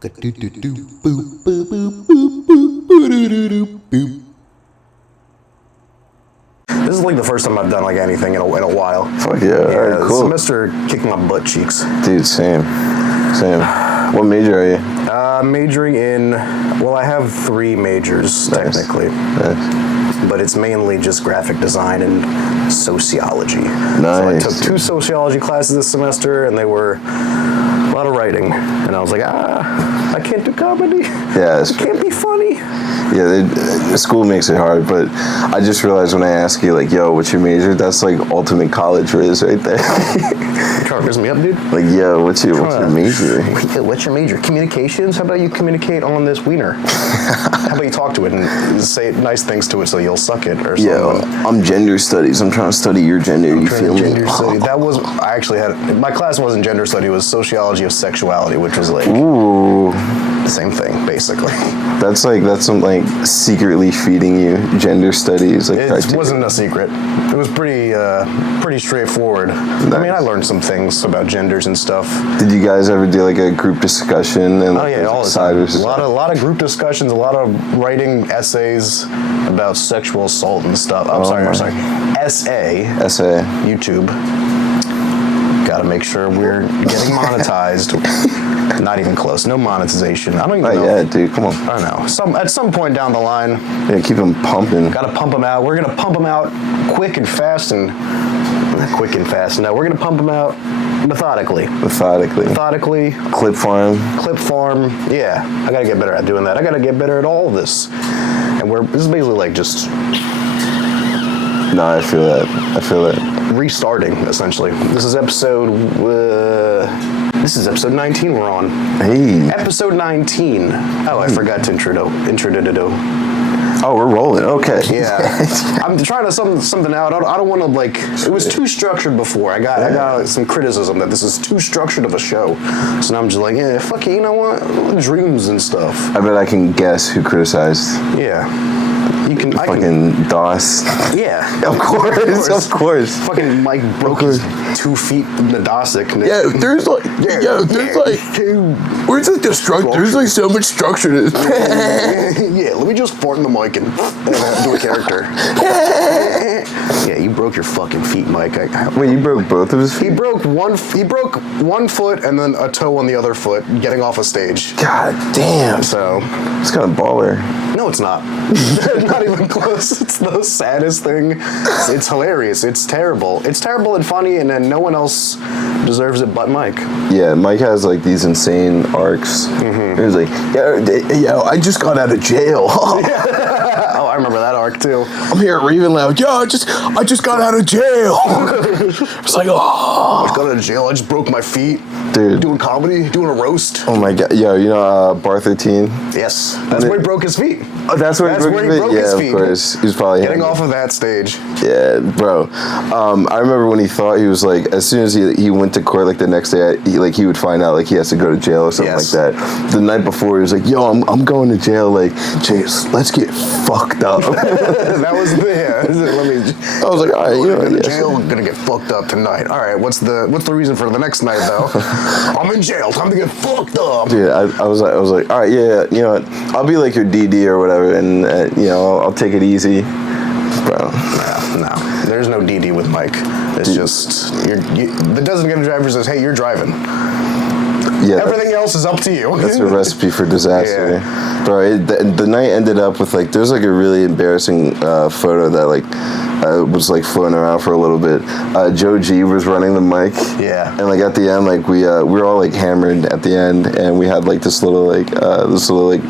This is like the first time I've done like anything in a while. Fuck yeah, alright, cool. The semester kicked my butt cheeks. Dude, same. What major are you? Majoring in, well, I have 3 majors, technically. Nice. But it's mainly just graphic design and sociology. Nice. So I took 2 sociology classes this semester, and they were a lot of writing. And I was like, I can't do comedy. Yeah, it can't be funny. Yeah, school makes it hard, but I just realized when I ask you, like, yo, what's your major? That's like ultimate college riz right there. You trying to piss me up, dude? Like, yo, what's your major? What's your major? Communications? How about you communicate on this wiener? How about you talk to it and say nice things to it so you'll suck it or something? Yeah, I'm gender studies. I'm trying to study your gender. You feel me? Gender study. That was, I actually had, my class wasn't gender study, it was sociology of sexuality, which was like, ooh, the same thing, basically. That's some like secretly feeding you gender studies. Like, it wasn't a secret. It was pretty straightforward. Nice. I mean, I learned some things about genders and stuff. Did you guys ever do like a group discussion? And, like, all the time. A lot of group discussions, a lot of writing essays about sexual assault and stuff. I'm sorry. Essay. YouTube. Gotta make sure we're getting monetized. Not even close. No monetization. I don't even know. Yeah, dude, come on. I know. At some point down the line. Yeah, keep them pumping. Gotta pump them out. We're gonna pump them out quick and fast and... Not quick and fast. No, we're gonna pump them out methodically. Clip farm. Yeah, I gotta get better at doing that. I gotta get better at all of this. And this is basically like just... No, I feel that. Restarting, essentially. This is episode 19 we're on. Hey. Episode 19. Oh, I forgot to intro. Oh, we're rolling. Okay. Yeah. I'm trying to something out. I don't want to like. It was too structured before. I got some criticism that this is too structured of a show. So now I'm just like, yeah, fuck it. You know what? Dreams and stuff. I bet I can guess who criticized. Yeah. DOS. Yeah. Of course. Fucking Mike broke his 2 feet Nadosic. Yeah, there's like, where's like the structure? There's like so much structure to this. Yeah, let me just fart in the mic and do a character. Yeah, you broke your fucking feet, Mike. Wait, you broke both of his feet? He broke one foot and then a toe on the other foot getting off a stage. God damn. So it's kind of baller. No, it's not. Not even close. It's the saddest thing. It's hilarious. It's terrible. It's terrible and funny, and then no one else deserves it but Mike. Yeah, Mike has like these insane arcs. Mm-hmm. He was like, yo, I just got out of jail. Oh, I remember that arc too. I'm here at Ravenloud. Yo, I just got out of jail. It's like, I just got out of jail. I just broke my feet. Dude. Doing comedy, doing a roast. Oh my god. Yo, you know Bar 13? Yes. That's where he broke his feet. Oh, that's where he broke his feet? Yeah, of course. He was probably getting off of that stage. Yeah, bro. I remember when he thought he was like, as soon as he went to court like the next day, he would find out like he has to go to jail or something like that. The night before, he was like, yo, I'm going to jail. Like, Chase, let's get fucked up. That was I was like, all right, going to jail. I'm gonna get fucked up tonight. All right, what's the reason for the next night though? I'm in jail. Time to get fucked up. Dude, I was like, all right, yeah, you know what? I'll be like your DD or whatever, and I'll take it easy, bro. No, there's no DD with Mike. It's just the designated driver says, hey, you're driving. Yeah, everything else is up to you. That's a recipe for disaster. Yeah. Bro, the night ended up with like, there's like a really embarrassing photo that like was like floating around for a little bit. Joe G was running the mic. Yeah. And like at the end, like we were all like hammered at the end, and we had like this little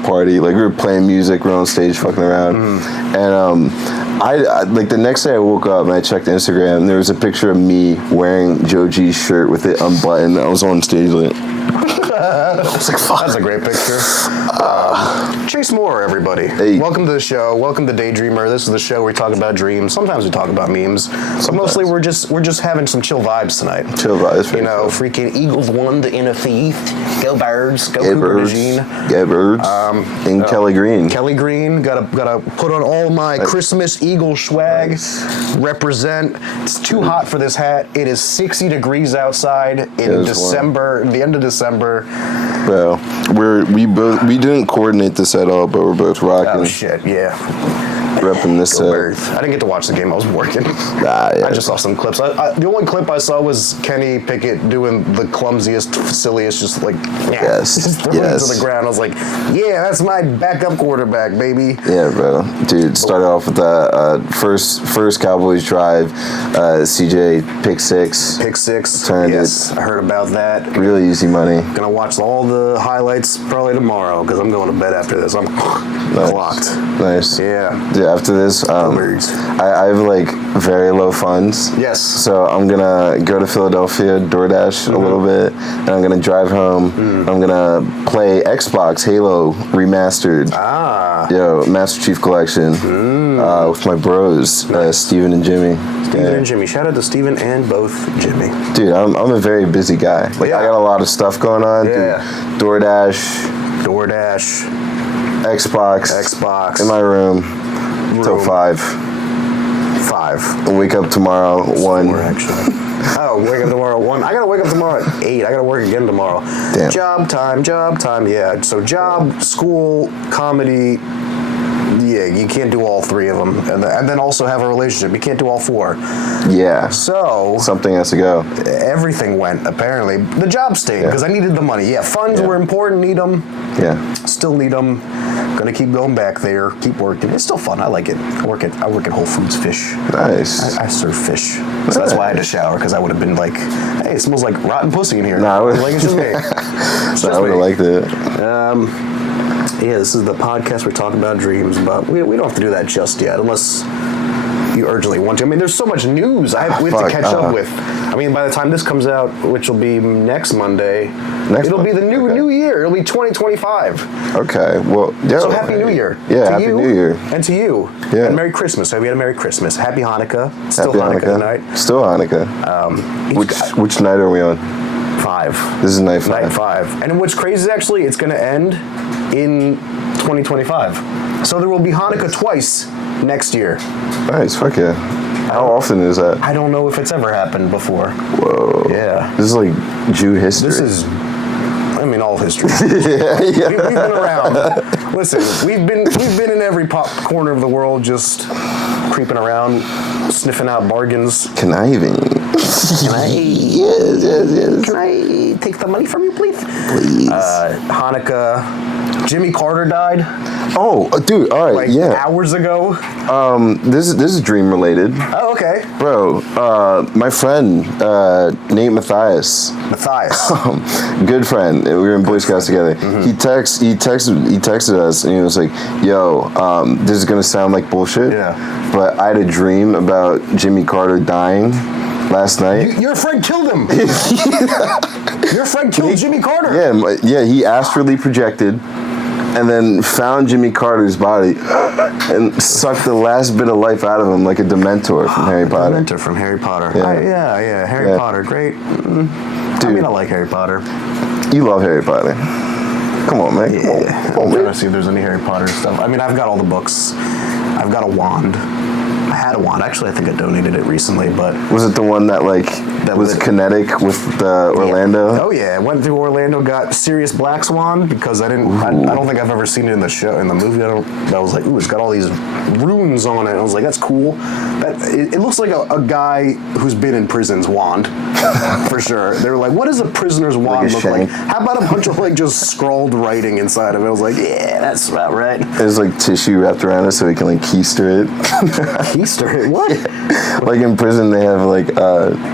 party. Like we were playing music, we were on stage fucking around, and I like the next day I woke up and I checked Instagram. And there was a picture of me wearing Joe G's shirt with it unbuttoned. I was on stage like. I was like, fuck. That's a great picture. Chase Moore, everybody. Hey. Welcome to the show. Welcome to Daydreamer. This is the show where we talk about dreams. Sometimes we talk about memes. But mostly we're just having some chill vibes tonight. Chill vibes. You know, freaking Eagles won the NFC. Go Birds. Go Cooper DeJean. Go Birds. And Kelly Green. Kelly Green. Gotta put on all my Christmas Eagle swag. Nice. Represent. It's too hot for this hat. It is 60 degrees outside in December. The end of December. Bro, We didn't coordinate this at all, but we're both rocking. Oh shit, yeah. Repping this Go set. Birds. I didn't get to watch the game. I was working. Yeah. I just saw some clips. The only clip I saw was Kenny Pickett doing the clumsiest, silliest, just like just throwing it to the ground. I was like, yeah, that's my backup quarterback, baby. Yeah, bro. Dude, started off with that first Cowboys drive. CJ pick six. Pick six. Turned yes, I heard about that. Really easy money. Gonna watch all the highlights probably tomorrow because I'm going to bed after this. I'm locked. Nice. Yeah. After this, I have like very low funds. Yes. So I'm gonna go to Philadelphia, DoorDash a little bit, and I'm gonna drive home. I'm gonna play Xbox Halo Remastered. Yo, Master Chief Collection with my bros, Steven and Jimmy. Steven and Jimmy. Shout out to Steven and both Jimmy. Dude, I'm a very busy guy. Like I got a lot of stuff going on. Yeah. DoorDash, Xbox in my room. Till 5. I'll wake up tomorrow 1. 4 actually. Wake up tomorrow 1. I gotta wake up tomorrow at 8. I gotta work again tomorrow. Damn. Job time. Yeah. So job, school, comedy. Yeah, you can't do all 3 of them, and then also have a relationship. You can't do all 4. Yeah. So something has to go. Everything went apparently. The job stayed because I needed the money. Yeah, funds were important. Need them. Yeah. Still need them. Gonna keep going back there. Keep working. It's still fun. I like it. I work at Whole Foods Fish. Nice. I serve fish. So that's why I had to shower because I would have been like, hey, it smells like rotten pussy in here. Nah, like it's just me. I would have liked it. Yeah, this is the podcast we're talking about dreams, but we don't have to do that just yet, unless you urgently want to. I mean, there's so much news we have to catch up with. I mean, by the time this comes out, which will be next Monday, it'll be the new year. It'll be 2025. Okay, well, yeah. So Happy New Year. Yeah, to Happy you, New Year. And to you. Yeah. And Merry Christmas. Have you had a Merry Christmas? Happy Hanukkah. Still Happy Hanukkah tonight. Still Hanukkah. Which night are we on? 5. This is night 5. Night 5. And what's crazy is actually it's going to end in 2025. So there will be Hanukkah twice next year. Nice, fuck yeah. How often is that? I don't know if it's ever happened before. Whoa. Yeah. This is like Jew history. This is, I mean, all history. yeah. We've been around. Listen, we've been in every corner of the world, just creeping around, sniffing out bargains. Conniving. Can I? Yes. Can I take the money from you, please? Please. Hanukkah. Jimmy Carter died. Oh, dude. All right. Hours ago. This is dream related. Oh, okay. Bro, my friend Nate Matthias. Good friend. We were in Boy Scouts together. He texted us and he was like, "Yo, this is gonna sound like bullshit. Yeah. But I had a dream about Jimmy Carter dying last night." Your friend killed him. Your friend killed Jimmy Carter. Yeah. He astrally projected. And then found Jimmy Carter's body and sucked the last bit of life out of him like a Dementor from Harry Potter. Dementor from Harry Potter. Yeah. Harry Potter, great. Dude. I mean, I like Harry Potter. You love Harry Potter. Come on, man. Yeah. Come on, I'm trying to see if there's any Harry Potter stuff. I mean, I've got all the books. I've got a wand. I had a wand. Actually, I think I donated it recently, but... Was it the one that was kinetic with the Orlando? Yeah. Oh yeah, I went through Orlando, got Sirius Black's wand because I don't think I've ever seen it in the movie. I was like, ooh, it's got all these runes on it. I was like, that's cool. It looks like a guy who's been in prison's wand, for sure. They were like, what does a prisoner's wand look like? How about a bunch of just scrawled writing inside of it? I was like, yeah, that's about right. There's tissue wrapped around it so he can keister it. Keister it? What? Like in prison they have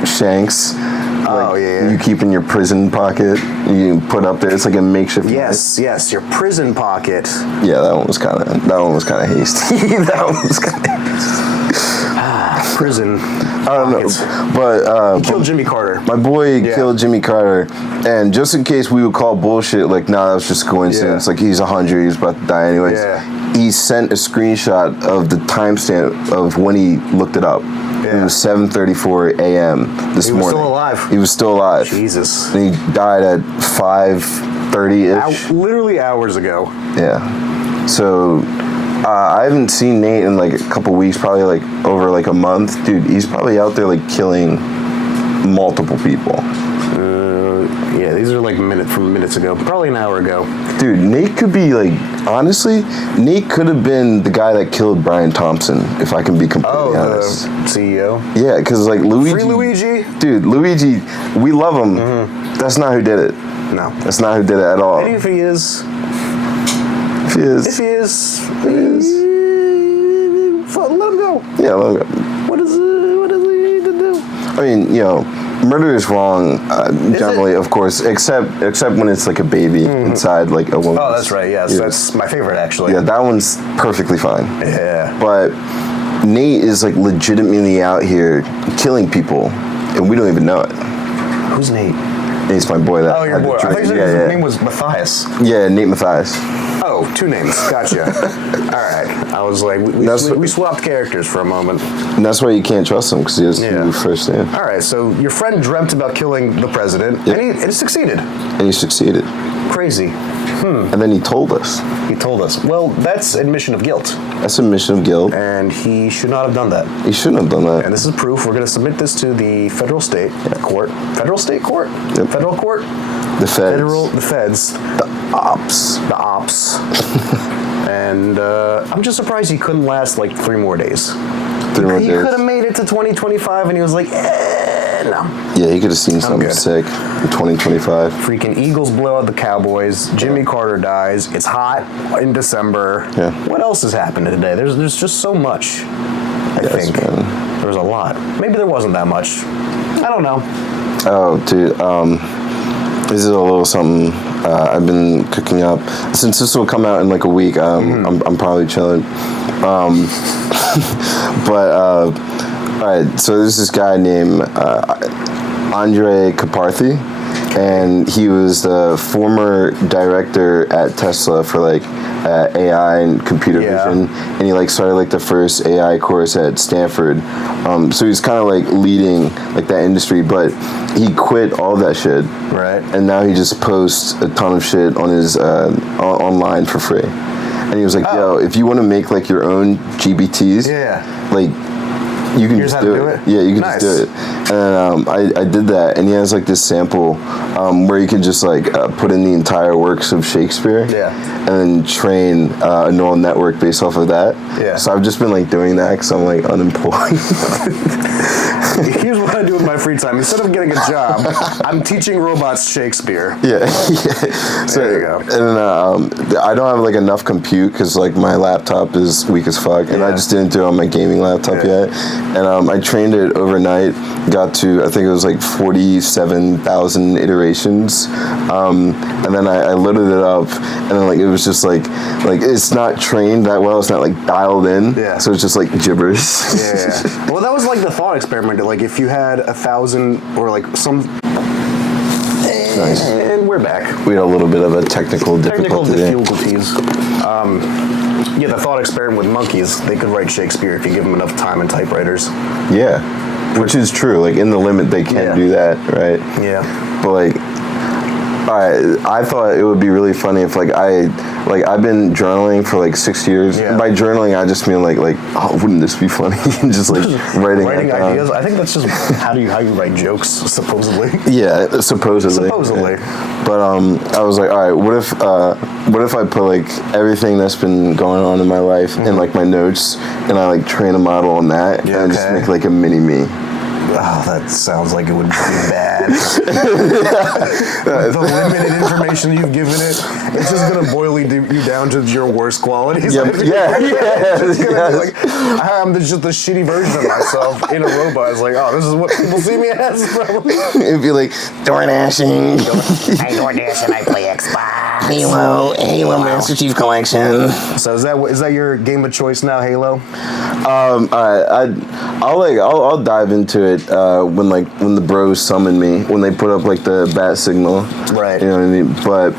shanks. You keep in your prison pocket. You put up there. It's like a makeshift. Yes, your prison pocket. Yeah, that one was kind of hasty. That one was kind of hasty. Prison. I don't know, but he killed Jimmy Carter. My boy killed Jimmy Carter, and just in case we would call bullshit, that was just coincidence. He's 100, he's about to die anyways. Yeah. He sent a screenshot of the timestamp of when he looked it up. Yeah. It was 7:34 a.m. this morning. He was still alive. He was still alive. Jesus. And he died at 5:30ish. Literally hours ago. Yeah. So I haven't seen Nate in a couple weeks, probably over a month. Dude, he's probably out there killing multiple people. Yeah, these are like minutes ago. Probably an hour ago. Dude, Nate could be like, honestly, Nate could have been the guy that killed Brian Thompson, if I can be completely honest. The CEO? Yeah, because like Luigi. Free Luigi? Dude, Luigi, we love him. That's not who did it. No. That's not who did it at all. Maybe if he is. If he is. If he is. Let him go. Yeah, let him go. What does he need to do? I mean, murder is wrong generally, of course, except when it's like a baby inside like a woman. Oh, that's right. Yes, that's my favorite actually. Yeah, that one's perfectly fine. Yeah. But Nate is like legitimately out here killing people, and we don't even know it. Who's Nate? Nate's my boy. That your boy. I thought you said his name was Matthias. Yeah, Nate Matthias. Oh, 2 names. Gotcha. All right. I was like, we swapped characters for a moment. And that's why you can't trust him, because he has two first names. All right. So your friend dreamt about killing the president, and he succeeded. And he succeeded. Crazy. And then he told us. He told us. Well, that's admission of guilt. That's admission of guilt. And he should not have done that. He shouldn't have done that. And this is proof. We're going to submit this to the federal state court. Federal state court? Yep. Federal court? The feds. The feds. The ops. The ops. And I'm just surprised he couldn't last like 3 more days. 3 more days. He could have made it to 2025 and he was like, no. Yeah, he could have seen something sick in 2025. Freaking Eagles blow out the Cowboys. Jimmy Carter dies. It's hot in December. Yeah. What else has happened today? There's just so much, I think. Man. There was a lot. Maybe there wasn't that much. I don't know. Oh, dude. This is a little something I've been cooking up. Since this will come out in like a week, I'm probably chilling. But all right, so there's this guy named Andre Kaparthy, and he was the former director at Tesla for like AI and computer vision, and he like started like the first AI course at Stanford. So he's kind of like leading like that industry, but he quit all that shit. Right. And now he just posts a ton of shit on his online for free. And he was like, yo, if you want to make like your own GBTs, like you can just do it. Yeah, you can just do it. And I did that, and he has like this sample where you can just like put in the entire works of Shakespeare, and then train a neural network based off of that. Yeah. So I've just been like doing that because I'm like unemployed. Here's what I do with my free time. Instead of getting a job, I'm teaching robots Shakespeare. Yeah. So, there you go. And I don't have like enough compute because like my laptop is weak as fuck, and I just didn't do it on my gaming laptop yet. And I trained it overnight, got to, I think it was like 47,000 iterations. And then I loaded it up, and then like it was just like it's not trained that well, it's not like dialed in. Yeah. So it's just like gibberish. Yeah. Well, that was like the thought experiment. Like if you had 1,000 or like some. Nice. And we're back. We had a little bit of a technical difficulty. Yeah, the thought experiment with monkeys, they could write Shakespeare if you give them enough time and typewriters. Yeah, which is true. Like in the limit, they can do that, right? Yeah. But like, I thought it would be really funny if I've been journaling for like 6 years. Yeah. By journaling, I just mean like oh, wouldn't this be funny? Just like writing ideas. I think that's just how you write jokes, supposedly. Yeah, supposedly. But I was like, all right, what if I put like everything that's been going on in my life in like my notes, and I like train a model on that, and I just make like a mini me. Oh, that sounds like it would be bad. The limited information you've given it, it's just going to boil you down to your worst qualities. Yep. Like, I'm just the shitty version of myself in a robot. It's like, oh, this is what people see me as. It'd be like, DoorDashing. I DoorDash and I play Xbox. Halo Master Chief Collection. So is that your game of choice now, Halo? I'll dive into it when the bros summon me, when they put up like the bat signal. Right. You know what I mean? But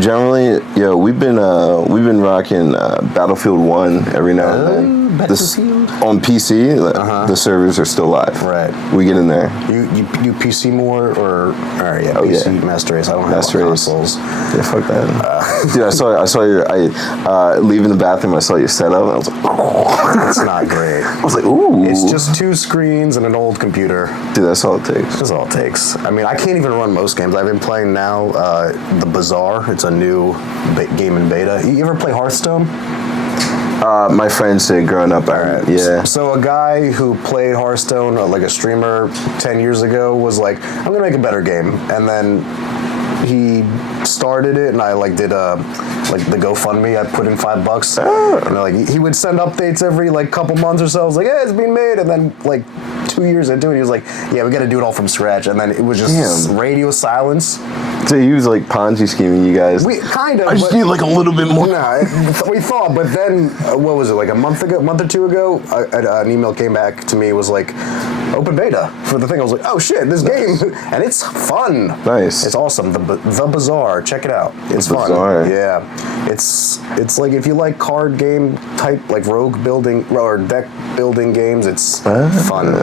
generally, we've been rocking Battlefield 1 every now and then. Battlefield. On PC, the servers are still live. Right. We get in there. You PC more or PC Master Race? I don't have consoles. Yeah, fuck that. Dude, I saw your leaving the bathroom. I saw your setup. And I was like, oh, it's not great. I was like, ooh. It's just 2 screens and an old computer. Dude, that's all it takes. That's all it takes. I mean, I can't even run most games. I've been playing now the Bazaar. It's a new game in beta. You ever play Hearthstone? My friends did growing up. Right. Yeah. So a guy who played Hearthstone, like a streamer 10 years ago, was like, I'm going to make a better game. And then he started it, and I did the GoFundMe. I put in $5, and like he would send updates every couple months or so. I was like, yeah, it's being made, and then 2 years into it, he was like, yeah, we got to do it all from scratch, and then it was just radio silence. So he was Ponzi scheming you guys. We kind of. I just need a little bit more. No, we thought, but then what was it? A month or two ago, an email came back to me. It was open beta for the thing. I was like, oh shit, this game, and it's fun. Nice. It's awesome. The Bazaar. Check it out. It's fun. Bazaar. Yeah. It's if you like card game type rogue building or deck building games, it's fun.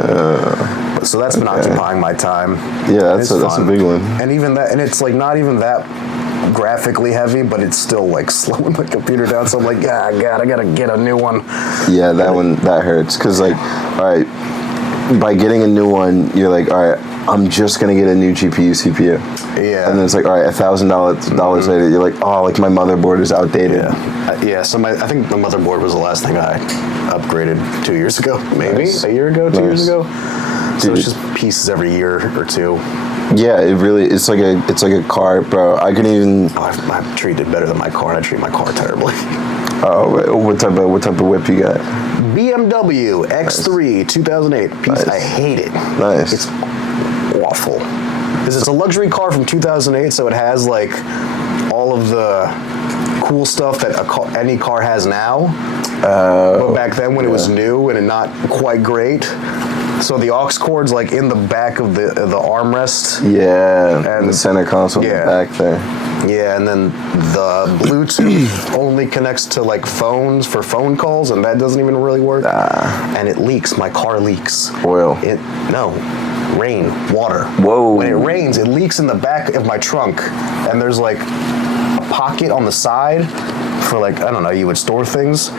So that's been occupying my time. Yeah, that's a big one. And even that, and it's not even that graphically heavy, but it's still slowing the computer down. So I'm like, yeah, God, I gotta get a new one. Yeah, that hurts. Cause all right, by getting a new one, you're like, all right, I'm just gonna get a new GPU, CPU. Yeah. And then it's all right, $1,000 later, you're like, oh, my motherboard is outdated. Yeah. So I think the motherboard was the last thing I upgraded 2 years ago, maybe a year ago, 2 years ago. So it's just pieces every year or two. Yeah, it's like a car, bro. I couldn't even. I'm treated better than my car, and I treat my car terribly. Oh, what type of whip you got? BMW X3 2008 piece. Nice. I hate it. Nice. It's awful. Because it's a luxury car from 2008, so it has all of the cool stuff that any car has now. But back then when it was new and not quite great. So the aux cord's in the back of the armrest. Yeah, and the center console in the back there. Yeah, and then the Bluetooth only connects to phones for phone calls, and that doesn't even really work. And it leaks. My car leaks. Oil. Rain, water. Whoa. When it rains, it leaks in the back of my trunk, and there's a pocket on the side for I don't know, you would store things,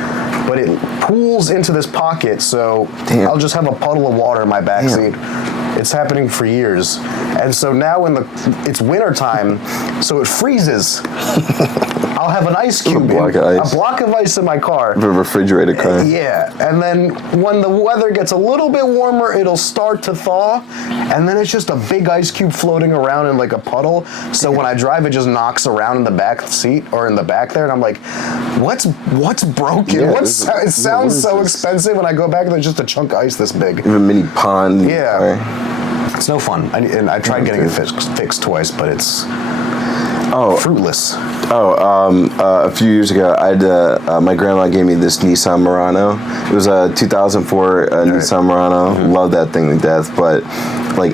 but it pools into this pocket, so I'll just have a puddle of water in my back seat. It's happening for years. And so now it's winter time, so it freezes. I'll have an ice cube, a block of ice in my car. A refrigerated car. Yeah, and then when the weather gets a little bit warmer, it'll start to thaw, and then it's just a big ice cube floating around in a puddle. So when I drive, it just knocks around in the back seat or in the back there, and I'm like, what's broken? Yeah, it sounds so expensive, and I go back and there's just a chunk of ice this big. A mini pond. Yeah. It's no fun. I tried getting it fixed twice, but it's fruitless. A few years ago, my grandma gave me this Nissan Murano. It was a 2004 Nissan Murano. Mm-hmm. Loved that thing to death, but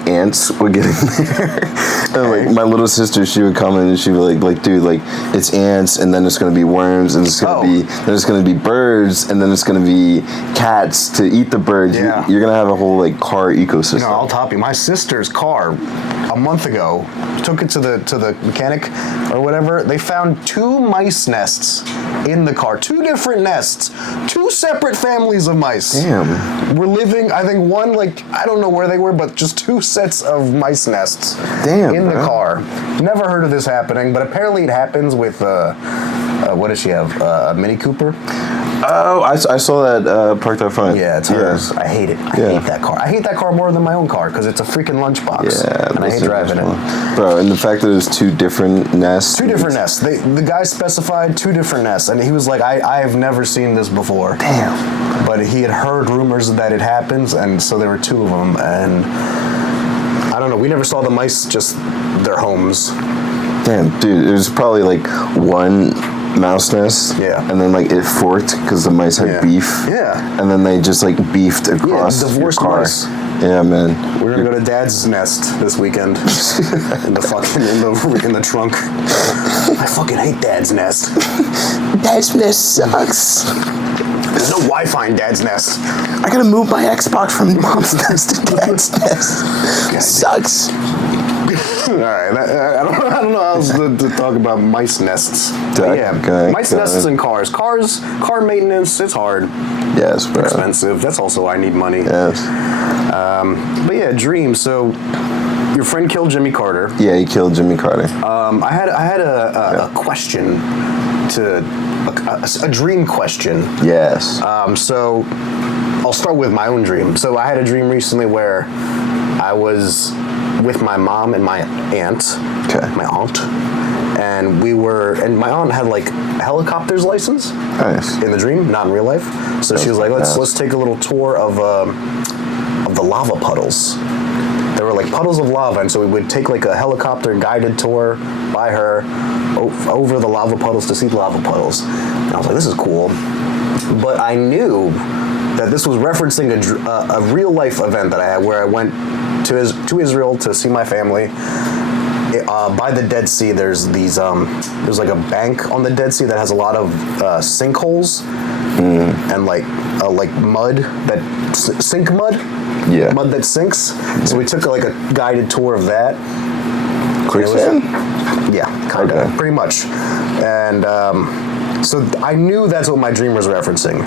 ants would get in there. And my little sister, she would come in and she would like, dude, it's ants, and then it's gonna be worms, and it's gonna be birds, and then it's gonna be cats to eat the birds. Yeah. You're gonna have a whole car ecosystem. I'll top you. My sister's car a month ago, took it to the mechanic or whatever. They found 2 mice nests in the car. 2 different nests. 2 separate families of mice. Damn. We're living, I think I don't know where they were, but just 2 sets of mice nests. Damn, in the car. Never heard of this happening, but apparently it happens with, what does she have? A Mini Cooper? Oh, I saw that parked out front. Yeah, it's hers. I hate it. I hate that car. I hate that car more than my own car because it's a freaking lunchbox. Yeah, and I hate driving it. Bro, and the fact that there's 2 different nests. 2 different nests. The guy specified 2 different nests, and he was like, I have never seen this before. Damn. But he had heard rumors that it happens, and so there were 2 of them, and I don't know. We never saw the mice, just their homes. Damn, dude, it was probably 1 mouse nest. Yeah. And then it forked because the mice had beef. Yeah. And then they just beefed across divorced your car. mice. Yeah, man. We're gonna go to Dad's Nest this weekend. in the trunk. I fucking hate Dad's Nest. Dad's Nest sucks. There's no Wi-Fi in Dad's Nest. I gotta move my Xbox from Mom's Nest to Dad's Nest. Sucks. All right, I don't know how else to talk about mice nests. But yeah, mice nests and cars. Car maintenance, it's hard. Yes, bro. Expensive. That's also why I need money. Yes. But yeah, dream. So your friend killed Jimmy Carter. Yeah, he killed Jimmy Carter. I had a question a dream question. Yes. So I'll start with my own dream. So I had a dream recently where I was with my mom and my aunt. Okay. My aunt. And my aunt had like a helicopter's license. Nice. In the dream, not in real life. So she was like, let's take a little tour of the lava puddles. There were like puddles of lava, and so we would take like a helicopter guided tour by her over the lava puddles to see the lava puddles. And I was like, this is cool. But I knew that this was referencing a real life event that I had where I went to Israel to see my family. By the Dead Sea, there's like a bank on the Dead Sea that has a lot of sinkholes and like mud that sink mud. Yeah. Mud that sinks. So we took like a guided tour of that. Quicksand? Yeah, kind of, Okay. pretty much. And so I knew that's what my dream was referencing.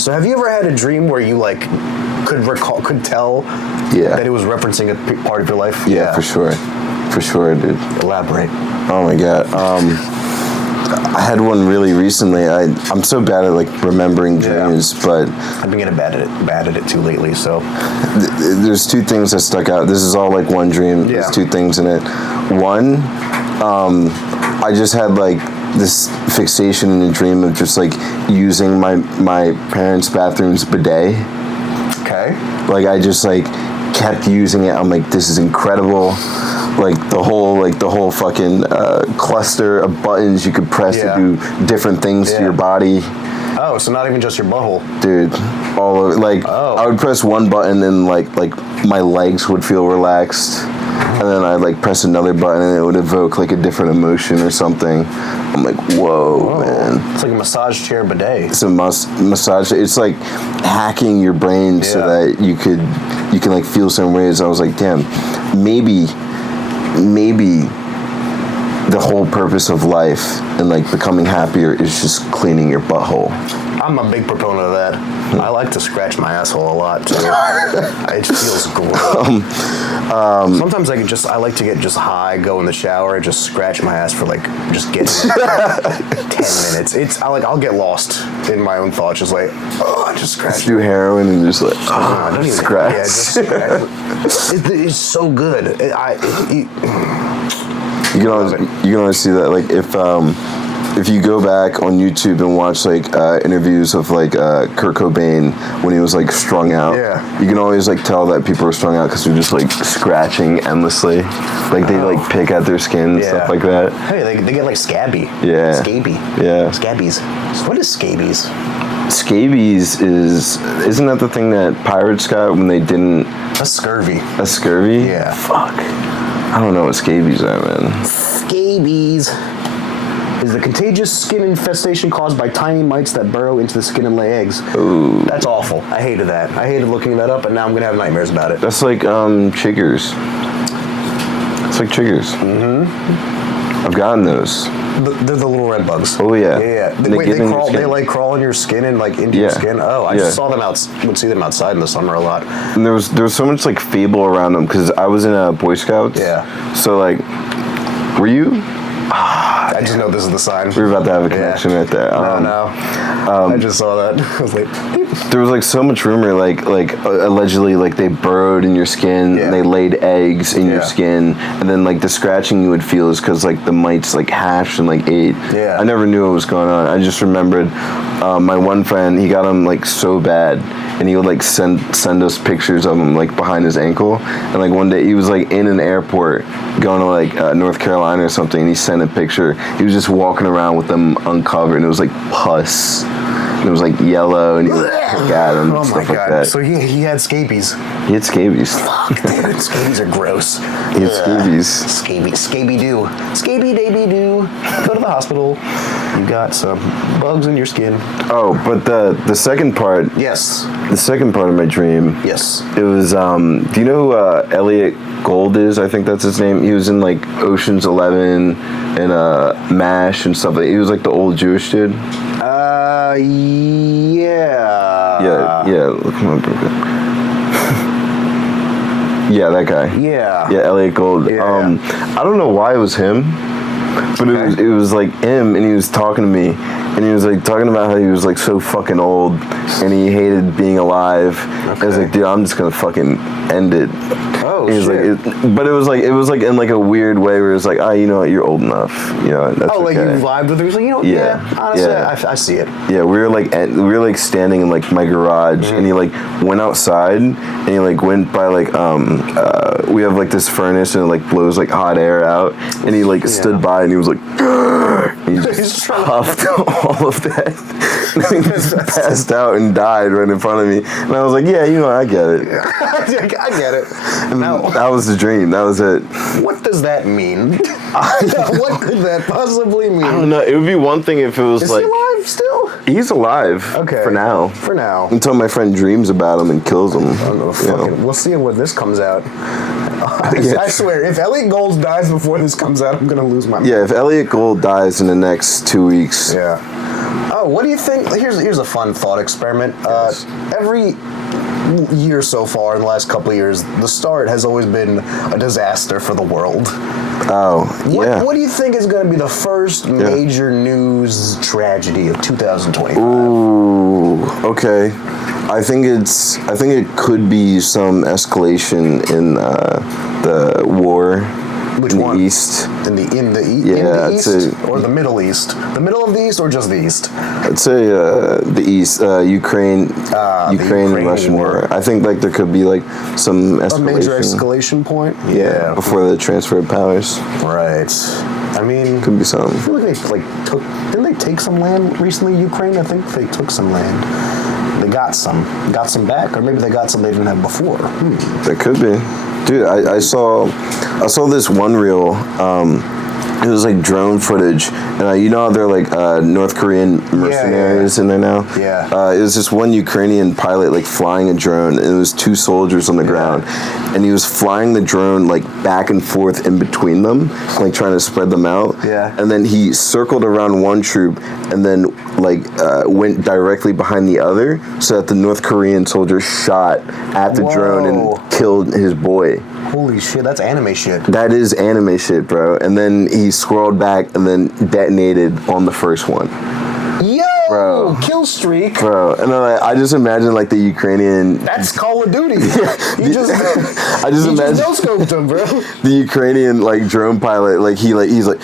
So have you ever had a dream where you like could tell that it was referencing a part of your life? Yeah, for sure, dude. Elaborate. Oh my god. I had one really recently. I'm so bad at like remembering dreams, but I've been getting bad at it too lately. So there's two things that stuck out. This is all like one dream. Yeah. There's two things in it. One, I just had like this fixation in a dream of just like using my parents' bathroom's bidet. okay. Like I just like kept using it. I'm like, this is incredible. Like the whole fucking cluster of buttons you could press to do different things to your body. Oh, so not even just your butthole. Dude, all over. Like I would press one button and like my legs would feel relaxed, and then I'd like press another button and it would evoke like a different emotion or something. I'm like, whoa, man. It's like a massage chair bidet. It's a massage. It's like hacking your brain so that you can like feel some ways. I was like, damn, maybe the whole purpose of life and like becoming happier is just cleaning your butthole. I'm a big proponent of that. I like to scratch my asshole a lot too. It feels great. Sometimes I like to get just high, go in the shower, and just scratch my ass for like just get 10 minutes. I'll get lost in my own thoughts, just like just scratch. Just do heroin and just like don't even scratch. Yeah, just scratch. It's so good. You can always see that like if you go back on YouTube and watch like interviews of like Kurt Cobain when he was like strung out, you can always like tell that people are strung out because they're just like scratching endlessly, like they like pick at their skin and stuff like that. Hey, they get like scabby. Yeah. Scaby. Yeah. Scabies. What is scabies? Scabies isn't that the thing that pirates got when they didn't? A scurvy. A scurvy? Yeah. Fuck. I don't know what scabies are, man. Scabies is the contagious skin infestation caused by tiny mites that burrow into the skin and lay eggs. Ooh. That's awful. I hated that. I hated looking that up, and now I'm gonna have nightmares about it. That's like chiggers. It's like chiggers. Mm-hmm. I've gotten those. They're the little red bugs. Oh yeah. Yeah. They Wait, they crawl. They like crawl in your skin and like into your skin. Oh, I just saw them would see them outside in the summer a lot. And there was so much like fable around them because I was in a Boy Scouts. Yeah. So like, were you? I just know this is the sign. We were about to have a connection right there. No. I just saw that. I was like, there was like so much rumor, like allegedly, like they burrowed in your skin, and they laid eggs in your skin, and then like the scratching you would feel is because like the mites like hashed and like ate. Yeah. I never knew what was going on. I just remembered my one friend, he got them like so bad, and he would like send us pictures of him like behind his ankle, and like one day he was like in an airport going to like North Carolina or something, and he sent a picture. He was just walking around with them uncovered, and it was like pus. and it was like yellow, and he would pick at him Oh and my stuff like god. that. So he had scabies. He had scabies. Fuck, dude. Scabies are gross. He had scabies. Scabby-doo. Scabby-dabby-doo. Go to the hospital. You got some bugs in your skin. Oh, but the second part. Yes. The second part of my dream. Yes. It was. Do you know who Elliot Gold is? I think that's his name. He was in like Ocean's 11 and MASH and stuff. He was like the old Jewish dude. Yeah. Yeah. Look him up. Yeah, that guy. Yeah. Yeah, Elliot Gold. Yeah. I don't know why it was him, but it was like him, and he was talking to me, and he was like talking about how he was like so fucking old, and he hated being alive. I was like, dude, I'm just gonna fucking end it. Oh, and he was shit. like, but it was like in like a weird way where it's like, you know what, you're old enough, you know. That's Oh, like you okay. vibed with it. He was like, you know, honestly, I see it. Yeah, we were like standing in like my garage, and he like went outside, and he like went by like we have like this furnace, and it like blows like hot air out, and he like stood by, and he was like, and he just puffed all of that, and he just passed out and died right in front of me, and I was like, yeah, you know, I get it. I get it. Now, That was the dream. That was it. what does that mean? What could that possibly mean? I don't know. It would be one thing if it was Is like he alive still? he's alive. Okay. For now. For now. Until my friend dreams about him and kills him. I don't know, you know. we'll see when this comes out. I swear, if Elliot Gold dies before this comes out, I'm gonna lose my mind. Yeah, if Elliot Gold dies in the next 2 weeks. Yeah. Oh, what do you think? Here's a fun thought experiment. Every year so far, in the last couple of years, the start has always been a disaster for the world. Oh, yeah. What do you think is going to be the first major news tragedy of 2025? Ooh, okay. I think it could be some escalation in the war. Which in one? The East. In the Yeah, East or the Middle East? The middle of the East or just the East? I'd say the East, Ukraine and Russian war. I think like there could be like some escalation. A major escalation point? Yeah, before the transfer of powers. Right. I mean, Could be something. I feel like didn't they take some land recently, Ukraine? I think they took some land. They got some back, or maybe they got some they didn't have before. That could be. Dude, I saw this one reel. It was like drone footage, and you know how they're like North Korean mercenaries in there now. Yeah. It was this one Ukrainian pilot like flying a drone, and it was two soldiers on the ground, and he was flying the drone like back and forth in between them, like trying to spread them out. Yeah. And then he circled around one troop, and then like went directly behind the other, so that the North Korean soldier shot at the drone and killed his boy. Holy shit, that's anime shit. That is anime shit, bro. And then he scrolled back and then detonated on the first one. Yo, Bro. kill streak. Bro, and then I just imagine like the Ukrainian. That's Call of Duty. You just I just imagine no scoped him, bro. the Ukrainian like drone pilot, like he's like.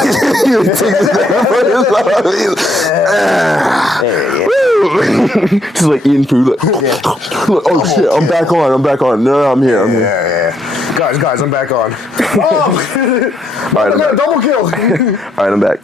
He takes his just like eating food, like, oh shit, I'm back on. No, I'm here. Yeah. Guys, I'm back on. Oh, All right, I got a double kill. All right, I'm back.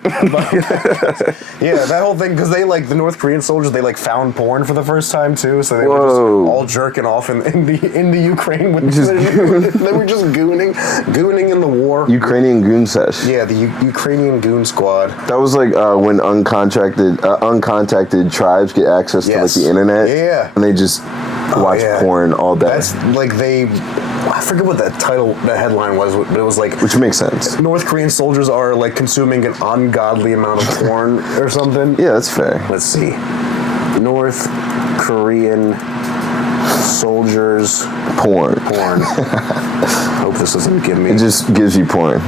Yeah, that whole thing, because they like the North Korean soldiers, they like found porn for the first time too, so they were just all jerking off in the Ukraine with they were just gooning in the war. Ukrainian goon sesh. Yeah, the Ukrainian goon squad. That was like when uncontacted tribes get access to like the internet. Yeah. And they just watch porn all day. That's like I forget what the headline was, but it was like, which makes sense. North Korean soldiers are like consuming an ungodly amount of porn or something. Yeah, that's fair. Let's see. North Korean soldiers porn. Hope this doesn't give me. It just gives you porn.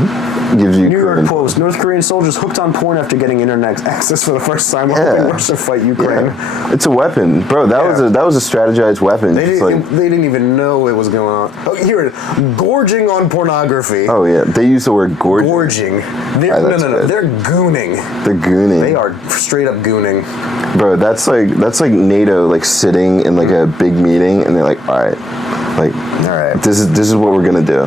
Gives you New York Post. North Korean soldiers hooked on porn after getting internet access for the first time while helping Russia fight Ukraine. Yeah. It's a weapon, bro. That was a strategized weapon. They didn't even know it was going on. Oh, here, gorging on pornography. Oh yeah, they use the word gorging. Gorging. No. They're gooning. They're gooning. They are straight up gooning. Bro, that's like NATO like sitting in like a big meeting, and they're like, all right, Like, all right, this is what we're gonna do.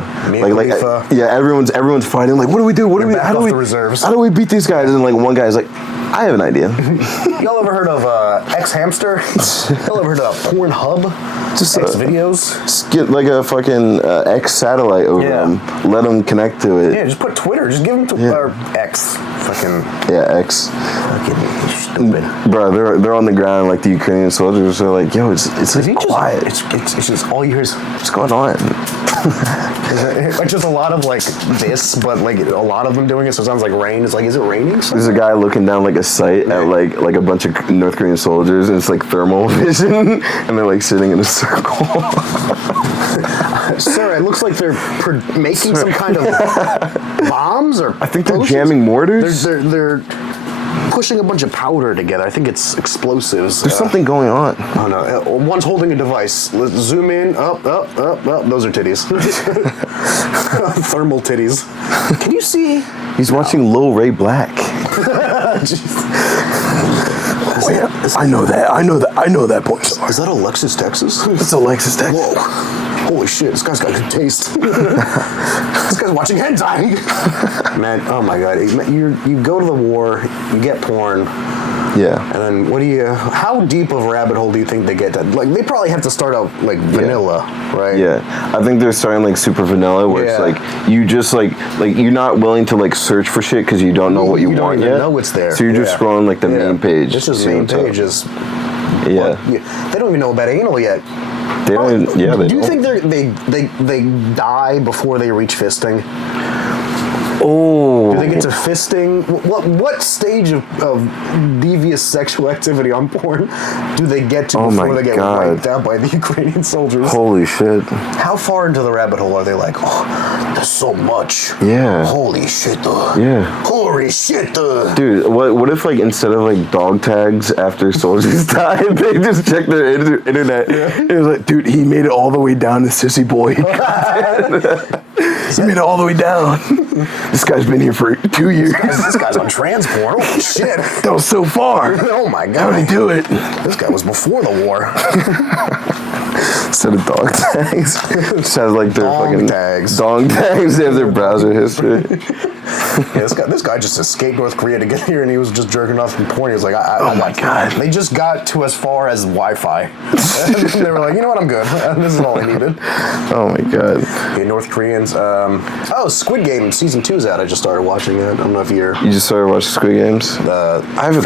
Yeah, everyone's fighting. Like, what do we do? How do we? The reserves. How do we beat these guys? And like one guy's like, I have an idea. Y'all ever heard of X-Hamster? Y'all ever heard of Pornhub? Just X-Videos? Get like a fucking X satellite over them. Let them connect to it. Yeah, just put Twitter. Just give them X. Fucking. Yeah, X. Fucking stupid. Bro, they're on the ground like the Ukrainian soldiers are like, yo, it's like quiet. It's just all you hear is what's going on? it's just a lot of like this, but like a lot of them doing it, so it sounds like rain. It's like, is it raining? There's a guy looking down like a sight at like a bunch of North Korean soldiers, and it's like thermal vision, and they're like sitting in a circle. Sir, it looks like they're making some kind of bombs or. I think they're jamming mortars. They're pushing a bunch of powder together. I think it's explosives. There's something going on. Oh no! One's holding a device. Let's zoom in. Up. Those are titties. Thermal titties. Can you see? He's watching Lil Ray Black. I know that porn star. Is that Alexis, Texas? It's Alexis, Texas. Whoa. Holy shit, this guy's got good taste. This guy's watching hentai. Man, oh my god. You go to the war, you get porn. Yeah. And then how deep of a rabbit hole do you think they get to? Like, they probably have to start out like vanilla, right? Yeah. I think they're starting like super vanilla where it's like, you just like you're not willing to like search for shit because you don't know what you want don't yet. even know it's there. So you're just scrolling like the main page. This is main pages. Yeah. They don't even know about anal yet. They don't. Yeah, they do you don't. think they die before they reach fisting? Oh. Do they get to fisting? What stage of devious sexual activity on porn do they get to before they get wiped out by the Ukrainian soldiers? Holy shit. How far into the rabbit hole are they like, oh, there's so much. Yeah. Holy shit. Yeah. Holy shit. Dude, what if like instead of like dog tags after soldiers die, they just check their internet? Yeah. It was like, dude, he made it all the way down to Sissy Boy. He made it all the way down. This guy's been here for 2 years. This guy's on transport. Holy shit. That was so far. Oh my god. How'd he do it? This guy was before the war. Instead of dog tags, just have like their fucking tags. Dog tags. They have their browser history. Yeah, this guy just escaped North Korea to get here, and he was just jerking off from porn. He was like, oh my god. They just got to as far as Wi-Fi. And they were like, you know what, I'm good. This is all I needed. Oh my god. Yeah, North Koreans. Squid Game season 2 is out. I just started watching it. I don't know if you're. You just started watching Squid Games? I have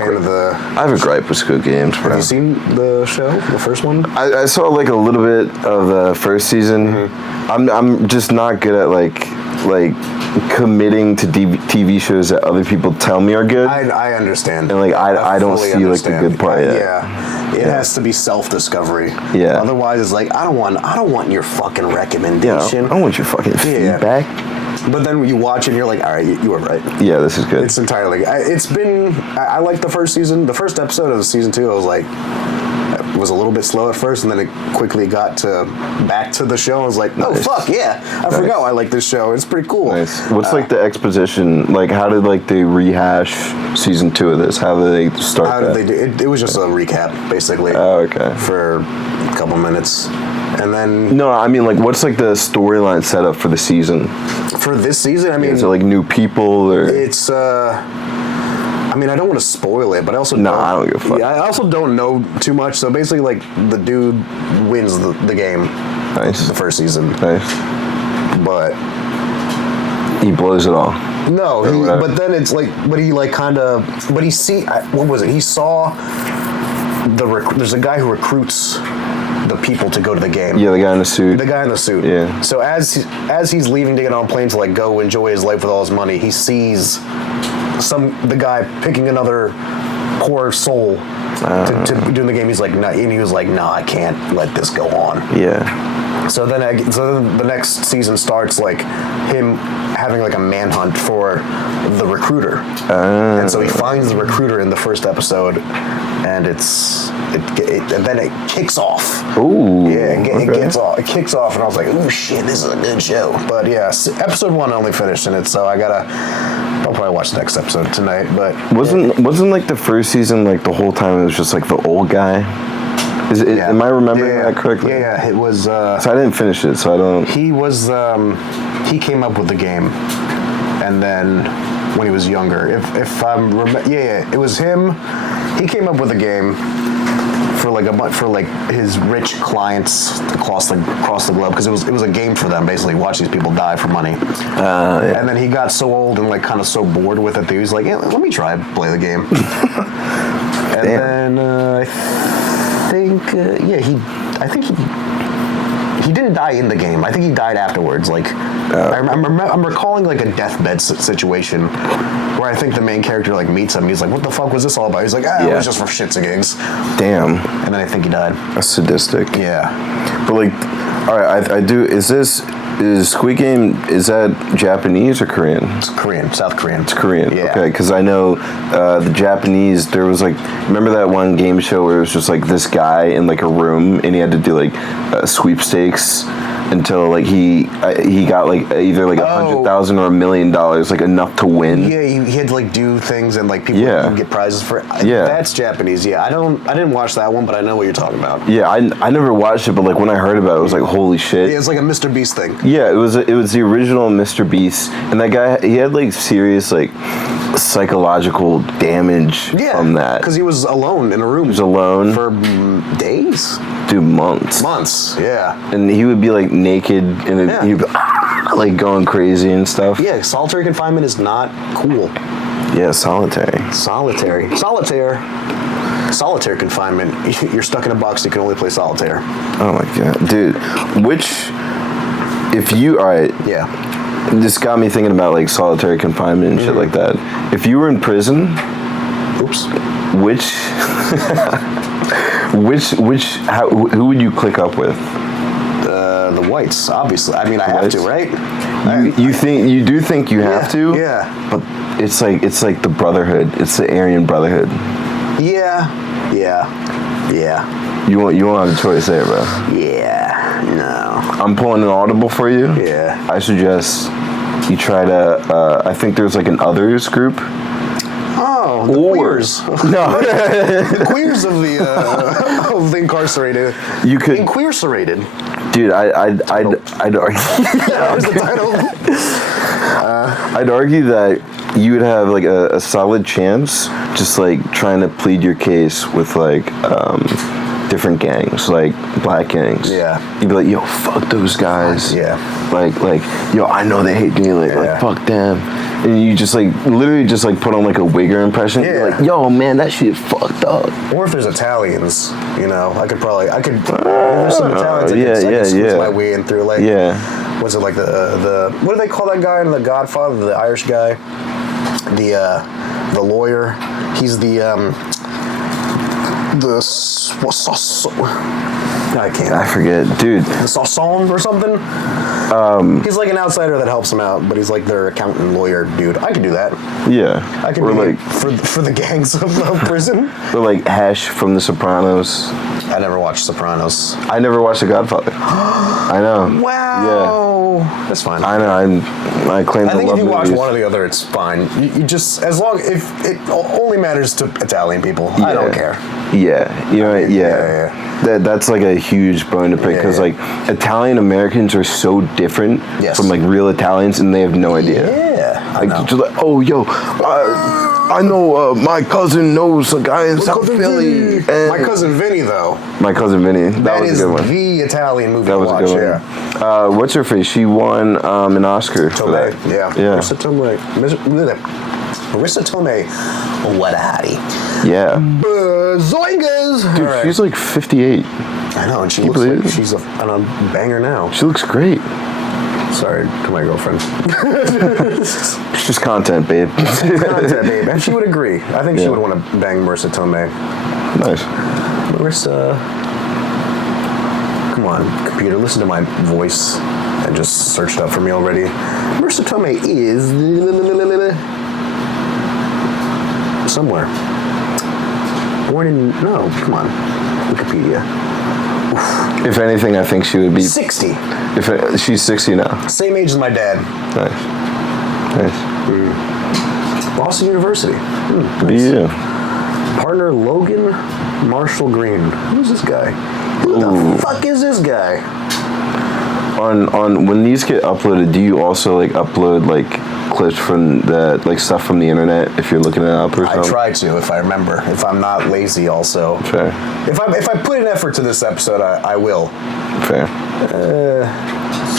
a gripe with Squid Games, bro. Have you seen the show, the first one? I saw like a little bit of the first season. Mm-hmm. I'm just not good at like committing to TV shows that other people tell me are good. I understand. And like I don't see like the good part yet. Yeah. It has to be self-discovery. Yeah. Otherwise, it's like I don't want your fucking recommendation. Yeah, I don't want your fucking feedback. But then you watch and you're like, all right, you were right. Yeah, this is good. It's entirely. I like the first season. The first episode of season 2, I was like, it was a little bit slow at first, and then it quickly got back to the show. I was like, oh fuck yeah, I forgot I like this show. It's pretty cool. Nice. What's like the exposition? Like, how did like they rehash season 2 of this? How did they start? How did they do it? It was just a recap, basically. Oh, okay. For a couple minutes, and then. No, I mean like, what's like the storyline setup for the season? For this season, I mean, is it like new people or? It's I mean, I don't want to spoil it, but I also I don't give a fuck. Yeah, I also don't know too much. So basically, like the dude wins the game. Nice. The first season. Nice. But he blows it all. No, but then it's like, what was it? He saw there's a guy who recruits the people to go to the game. Yeah, the guy in the suit. The guy in the suit. Yeah. So as he's leaving to get on a plane to like go enjoy his life with all his money, he sees the guy picking another poor soul to do in the game. He's like, nah, and he was like, nah, I can't let this go on. Yeah. So then the next season starts like him having like a manhunt for the recruiter, and so he finds the recruiter in the first episode, and then it kicks off. Ooh. Yeah, it kicks off, and I was like, ooh shit, this is a good show. But yeah, episode 1 I only finished in it, so I'll probably watch the next episode tonight. But wasn't like the first season like the whole time it was just like the old guy? Am I remembering that correctly? Yeah, it was. So I didn't finish it, so I don't. He was. He came up with the game, and then when he was younger, if I'm it was him. He came up with the game for his rich clients across the globe, because it was a game for them, basically. Watch these people die for money. And then he got so old and kind of so bored with it that he was like, yeah, let me play the game. And then I think he didn't die in the game. I think he died afterwards. I'm recalling like a deathbed situation where I think the main character meets him. He's like, "What the fuck was this all about?" He's like, "It was just for shits and gigs." Damn. And then I think he died. That's sadistic. Yeah. But all right, I do. Is Squid Game, is that Japanese or Korean? It's Korean, South Korean. It's Korean. Yeah. Okay, because I know the Japanese. There was remember that one game show where it was just this guy in a room and he had to do sweepstakes until he got either $100,000 or $1 million, enough to win. Yeah, he had to do things and people would get prizes for it. Yeah, that's Japanese. Yeah, I didn't watch that one, but I know what you're talking about. Yeah, I never watched it, but when I heard about it, it was holy shit. Yeah, it's like a Mr. Beast thing. Yeah, it was the original Mr. Beast, and that guy, he had serious psychological damage from that. Because he was alone in a room. He was alone for days. Dude, months. Months, yeah. And he would be naked, and he'd be going crazy and stuff. Yeah, solitary confinement is not cool. Yeah, solitary confinement. You're stuck in a box. You can only play solitaire. Oh my god, dude. Yeah. This got me thinking about solitary confinement and shit like that. If you were in prison, who would you click up with? The whites, obviously. I mean, I have to, right? You do think you have to? Yeah. But it's the Brotherhood. It's the Aryan Brotherhood. Yeah. You won't have a choice there, bro. Yeah. No. I'm pulling an audible for you. Yeah. I suggest you try to. I think there's an others group. Oh, the queers. No. The queers of the incarcerated. You could inqueerserated. Dude, I'd argue. That was the title. I'd argue that you would have a solid chance just trying to plead your case with different gangs, black gangs. Yeah. You'd be like, yo, fuck those guys. Yeah. Yo, I know they hate me. Fuck them. And you just literally just put on a Wigger impression. Yeah. You're yo, man, that shit fucked up. Or if there's Italians, I could there's some Italians I can squeeze my way in through. What's it what do they call that guy in The Godfather? The Irish guy, the lawyer. He's I can't. I forget, dude. The Sasson or something. He's an outsider that helps him out, but he's their accountant lawyer dude. I could do that. Yeah. I could do for the gangs of prison. Or Hesh from The Sopranos. I never watched Sopranos. I never watched The Godfather. I know. Wow. Yeah. That's fine. I know. I claim. I think if you watch one or the other, it's fine. You just if it only matters to Italian people. I don't care. Yeah. You know. Yeah. That's a huge bone to pick because Italian Americans are so different from real Italians, and they have no idea. Yeah. Just oh yo, I know my cousin knows a guy in South Philly. My cousin Vinny though. My cousin Vinny. That was a good one. That is the Italian movie to watch. Yeah. What's her face? She won an Oscar for that. Yeah. Marissa Tomei. Marissa Tomei. What a hottie. Yeah. Zoingas! Dude, right. She's 58. I know, and she looks like she's a banger now. She looks great. Sorry to my girlfriend. It's just content, babe. And she would agree. I think she would want to bang Marissa Tomei. Nice. Marissa... Come on, computer, listen to my voice and just search it up for me already. Marissa Tomei is... somewhere. Born in... No, come on. Wikipedia. Oof. If anything, I think she would be... 60. She's 60 now. Same age as my dad. Nice. Boston University. Nice. Yeah. Partner Logan Marshall Green. Who's this guy? Who the fuck is this guy? On when these get uploaded, do you also like upload like clips from the like stuff from the internet if you're looking it up or something? I try to, if I remember. If I'm not lazy, also. Fair. If I put an effort to this episode, I will. Fair.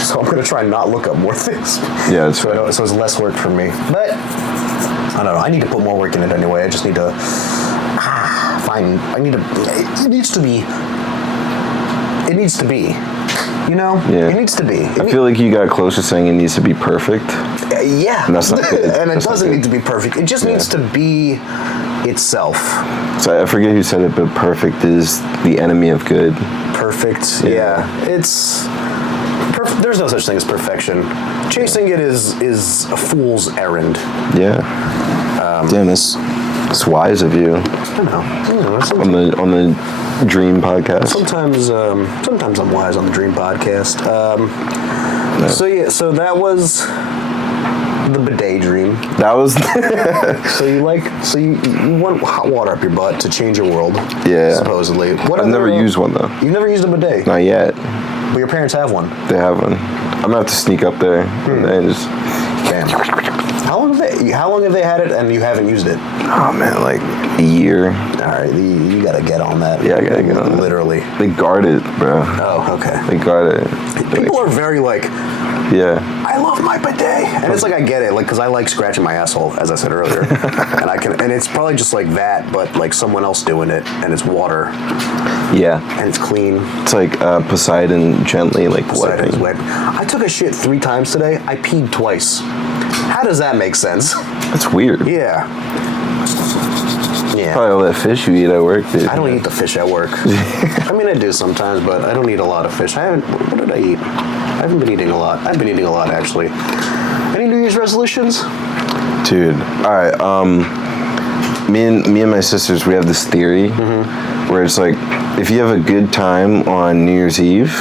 So I'm gonna try and not look up more things. Yeah, that's fair. So it's less work for me. But I don't know. I need to put more work in it anyway. I just need to find. I need to. It needs to be. It needs to be. You know? Yeah. It needs to be. I feel like you got close to saying it needs to be perfect. Yeah. And that's not good. And That's it doesn't need to be perfect. It just needs to be itself. So I forget who said it, but perfect is the enemy of good. Perfect. Yeah. It's there's no such thing as perfection. Chasing it is a fool's errand. Yeah. Damn, that's wise of you. I know. On the Dream podcast. Sometimes I'm wise on the Dream podcast. So that was the bidet dream. That was. So you want hot water up your butt to change your world. Yeah. Supposedly. I've never used one though. You've never used a bidet? Not yet. But your parents have one. They have one. I'm gonna have to sneak up there and just. Damn. How long have they had it and you haven't used it? Oh man, like a year. All right, you gotta get on that. Yeah, I gotta get on that. Literally. They guard it, bro. Oh, okay. They guard it. People are very like, yeah. I love my bidet, and it's like I get it, like because I like scratching my asshole, as I said earlier, and it's probably just like that, but like someone else doing it, and it's water, Yeah. and it's clean. It's like Poseidon gently like Poseidon's wiping. wet. I took a shit 3 times today. I peed twice. How does that make sense? That's weird. Yeah. Yeah. Probably all that fish you eat at work, dude. I don't eat the fish at work. I mean, I do sometimes, but I don't eat a lot of fish. What did I eat? I haven't been eating a lot. I've been eating a lot, actually. Any New Year's resolutions? Dude, all right. Me and my sisters, we have this theory where it's like, if you have a good time on New Year's Eve,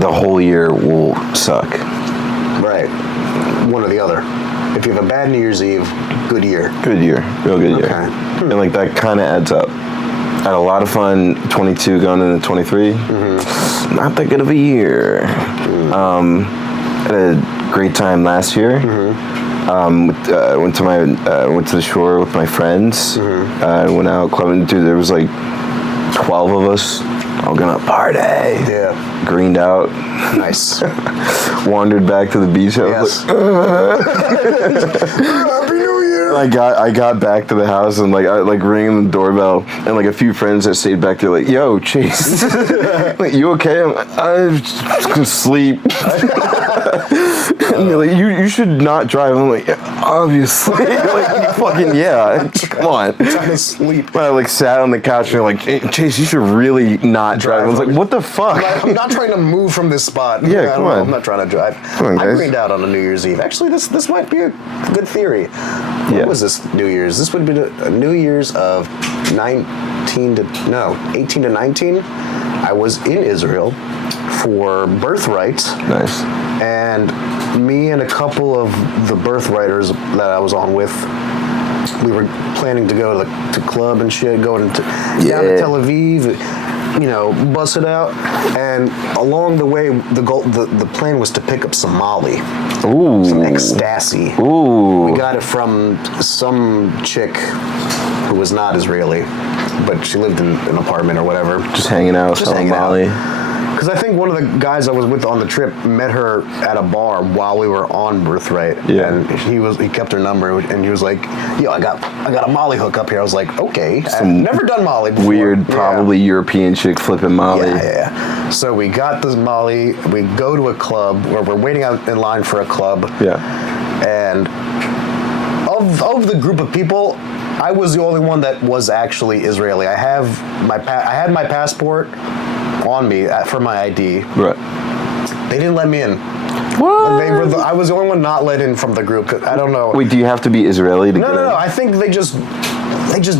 the whole year will suck. Right. One or the other. If you have a bad New Year's Eve, good year. Good year, real good year. Okay. And like that kind of adds up. I had a lot of fun 22 going into 23. Not that good of a year. Had a great time last year. Went to the shore with my friends. Went out clubbing. Dude, there was like 12 of us all gonna party. Yeah. Greened out. Nice. Wandered back to the beach. I was like, Happy New Year! I got back to the house and like I like ringing the doorbell and like a few friends that stayed back there like, yo, Chase, like, you okay? I'm just gonna sleep. And they're like, you should not drive. I'm like, obviously. Like, fucking yeah. Come on. I'm trying to sleep. I like sat on the couch and they're like, hey, Chase, you should really not drive. I was like, what the fuck? I'm not trying to move from this spot. Yeah, come on. I'm not trying to drive. on, I guys. greened out on a New Year's Eve. Actually, this might be a good theory. What was this New Year's? This would be a New Year's of 18 to 19. I was in Israel for Birthright. Nice. And me and a couple of the Birthrighters that I was on with, we were planning to go to club and shit, down to Tel Aviv, bust it out. And along the way, the plan was to pick up some Molly. Ooh. Some ecstasy. Ooh. We got it from some chick who was not Israeli, but she lived in an apartment or whatever. Just hanging out, selling Molly. Because I think one of the guys I was with on the trip met her at a bar while we were on Birthright. Yeah. And he kept her number and he was like, yo, I got a Molly hook up here. I was like, okay. I've never done Molly before. Weird, probably European chick flipping Molly. Yeah. So we got this Molly. We go to a club where we're waiting out in line for a club. Yeah. And of the group of people, I was the only one that was actually Israeli. I had my passport on me for my ID. Right. They didn't let me in. What? I was the only one not let in from the group. I don't know. Wait, do you have to be Israeli to get in? No. I think they just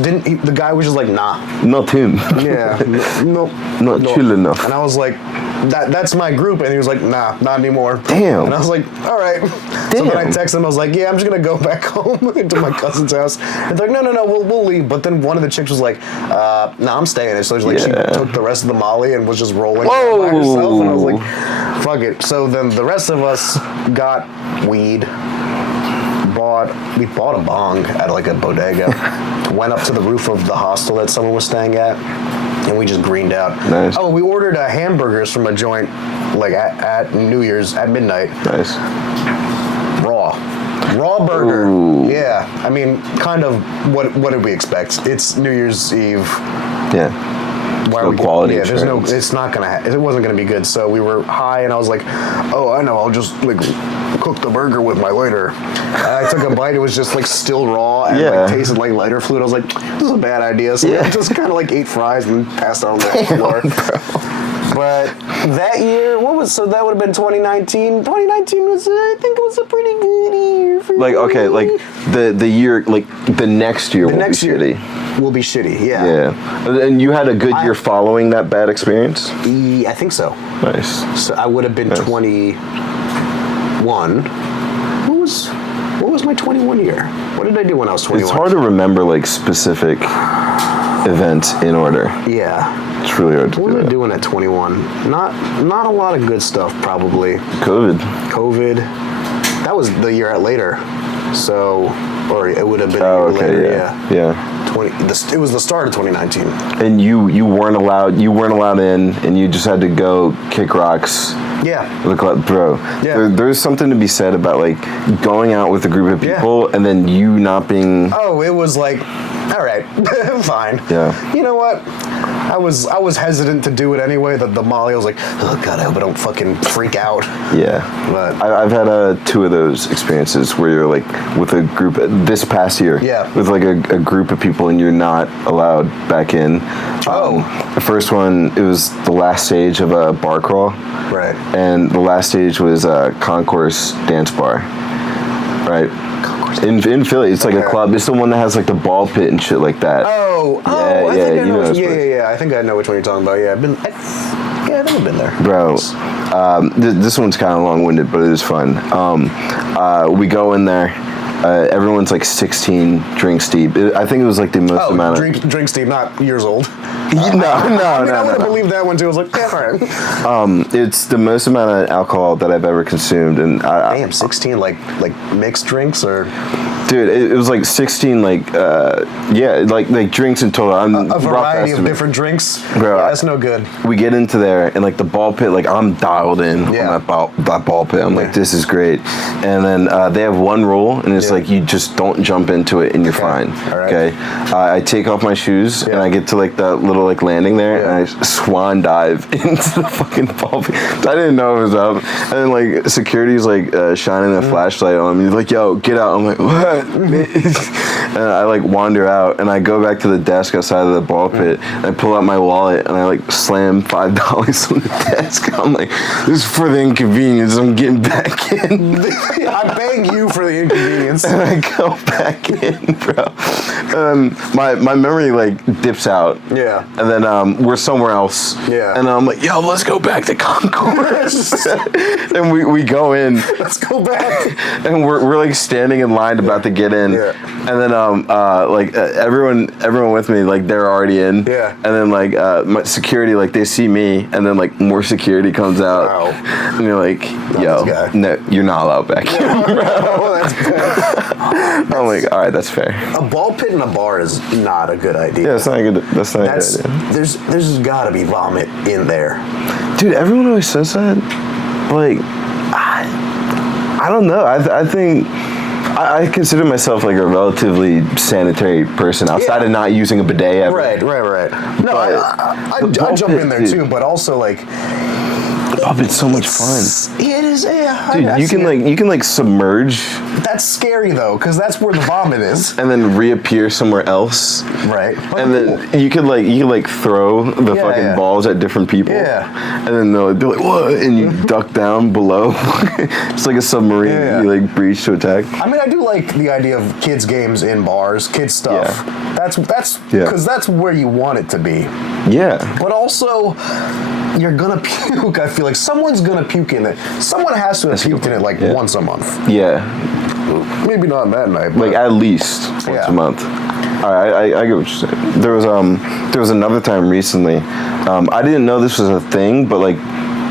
didn't. The guy was just like, nah. Not him. Yeah. No. Not chill enough. And I was like, that's my group. And he was like, nah, not anymore. Damn. And I was like, all right. Damn. So then I texted him. I was like, yeah, I'm just going to go back home to my cousin's house. And they're like, no, we'll leave. But then one of the chicks was like, no, I'm staying. And so she took the rest of the Molly and was just rolling by herself. And I was like, fuck it. So then the rest of us got weed. We bought a bong at like a bodega. Went up to the roof of the hostel that someone was staying at. And we just greened out. Nice. Oh, we ordered hamburgers from a joint like at New Year's at midnight. Nice. Raw burger. Ooh. Yeah. I mean, kind of what did we expect? It's New Year's Eve. Yeah. Why no quality. Yeah, there's no. It's not gonna. It wasn't gonna be good. So we were high, and I was like, "Oh, I know. I'll just like cook the burger with my lighter." And I took a bite. It was just like still raw and like tasted like lighter fluid. I was like, "This is a bad idea." So I just kind of like ate fries and passed out on the floor. But that year, that would have been 2019. 2019 was, I think it was a pretty good year for me. Okay, like the year, like the next year will be shitty. Will be shitty, yeah. Yeah. And you had a good year following that bad experience? I think so. Nice. So I would have been 21. What was my 21 year? What did I do when I was 21? It's hard to remember like specific events in order. Yeah. It's really hard to do. What was I doing at 21? Not a lot of good stuff, probably. COVID. That was the year later. So, or it would have been a year later. Yeah. It was the start of 2019. And you weren't allowed in, and you just had to go kick rocks. Yeah. Look like, bro. Yeah. There's something to be said about like going out with a group of people and then you not being. Oh, it was like, all right, fine. Yeah. You know what? I was hesitant to do it anyway. The Molly, I was like, oh god, I hope I don't fucking freak out. Yeah. But I've had 2 of those experiences where you're like with a group this past year. Yeah. With like a group of people and you're not allowed back in. The first one, it was the last stage of a bar crawl. Right. And the last stage was a concourse dance bar. Right. In Philly, it's like a club. It's the one that has like the ball pit and shit like that. I think I know which one you're talking about. Yeah, I've never been there. Bro, this one's kind of long-winded, but it is fun. We go in there. Everyone's like 16 drinks deep. I think it was like the most amount of drinks deep, not years old. No. I would have believed that one too. I was like, yeah, all right. It's the most amount of alcohol that I've ever consumed, and damn, 16 like mixed drinks or. Dude, it was like 16, like drinks in total. A variety of different drinks. Bro, yeah, that's no good. We get into there, and like the ball pit, like I'm dialed in on that ball pit. I'm like, this is great. And then they have one rule, and it's like you just don't jump into it, and you're fine. All right. Okay. I take off my shoes, and I get to like the little like landing there, and I swan dive into the fucking ball pit. I didn't know it was up, and then like security's like shining a flashlight on me. He's like, "Yo, get out!" I'm like, "What?" And I like wander out and I go back to the desk outside of the ball pit and I pull out my wallet and I like slam $5 on the desk. I'm like, this is for the inconvenience. I'm getting back in. I'm paying you for the inconvenience. And I go back in, bro. My memory like dips out. Yeah. And then we're somewhere else. Yeah. And I'm like, yo, let's go back to Concourse. And we go in. Let's go back. And we're like standing in line about to get in. Yeah. And then everyone with me, like they're already in. Yeah. And then like my security, like they see me and then like more security comes out. Wow. And you're like, yo, no, you're not allowed back here. Oh, that's bad. I'm like, all right, that's fair. A ball pit in a bar is not a good idea. Yeah, that's not a good idea. There's gotta be vomit in there. Dude, everyone always says that. Like, I don't know. I think I consider myself like a relatively sanitary person outside of not using a bidet ever. Right. No, I jump in there too, but also like Oh, but it's so much fun. It is, yeah. Dude, you can like submerge. That's scary though, because that's where the vomit is. And then reappear somewhere else. Right. And then you could like throw the fucking balls at different people. Yeah. And then they'll be like, what? And you duck down below. It's like a submarine. Yeah. You like breach to attack. I mean, I do like the idea of kids games in bars, kids stuff. Yeah. That's because that's where you want it to be. Yeah. But also, you're gonna puke. I feel like someone's gonna puke in it. Someone has to have puked in it like once a month. Yeah. Maybe not that night. But Like at least once a month. I get what you're saying. There was another time recently. I didn't know this was a thing, but like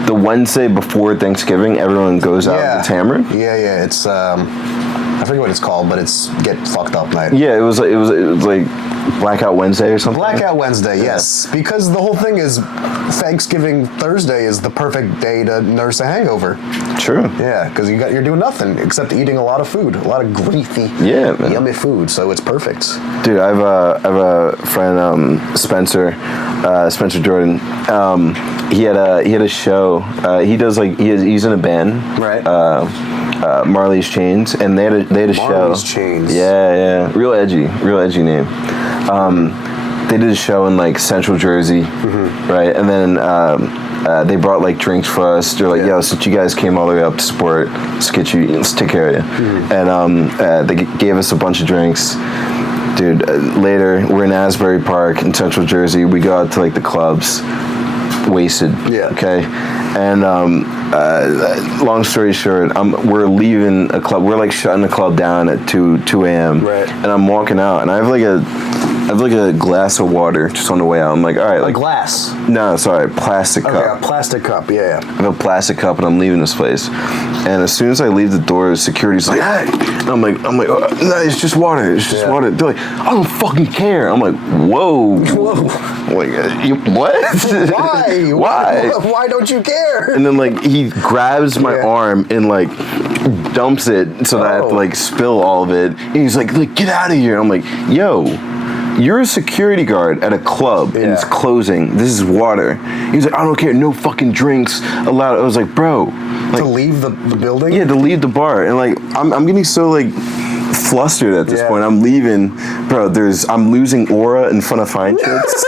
the Wednesday before Thanksgiving, everyone goes out to Tamarind. Yeah. It's I forget what it's called, but it's get fucked up night. Yeah, it was like Blackout Wednesday or something. Blackout Wednesday, yes. Because the whole thing is Thanksgiving Thursday is the perfect day to nurse a hangover. True. Yeah, because you're doing nothing except eating a lot of food, a lot of greasy, yummy food. So it's perfect. Dude, I have a friend, Spencer Jordan. He had a show. He does he's in a band, Right. Marley's Chains, and they had a show. Marley's Chains. Yeah, real edgy name. They did a show in like Central Jersey, right? And then they brought like drinks for us. They're like, yo, since you guys came all the way up to support, let's take care of you. And they gave us a bunch of drinks. Dude, later we're in Asbury Park in Central Jersey. We go out to like the clubs, wasted. Yeah. Okay. And long story short, we're leaving a club. We're like shutting the club down at 2 a.m. Right. And I'm walking out, and I have like a glass of water just on the way out. I'm like, all right, like glass. No, sorry, plastic cup. Okay, a plastic cup. Yeah. I have a plastic cup, and I'm leaving this place. And as soon as I leave the door, security's like, hey. And I'm like, oh, no, it's just water. It's just water. They're like, I don't fucking care. I'm like, whoa. I'm like, you what? Why? Why? Why don't you care? And then like he grabs my arm and like dumps it so that I have to like spill all of it. And he's like get out of here. I'm like, yo, you're a security guard at a club and it's closing. This is water. He's like, I don't care. No fucking drinks allowed. I was like, bro, like, to leave the building? Yeah, to leave the bar. And like I'm getting so like flustered at this point. I'm leaving, bro. I'm losing aura in front of fine chicks.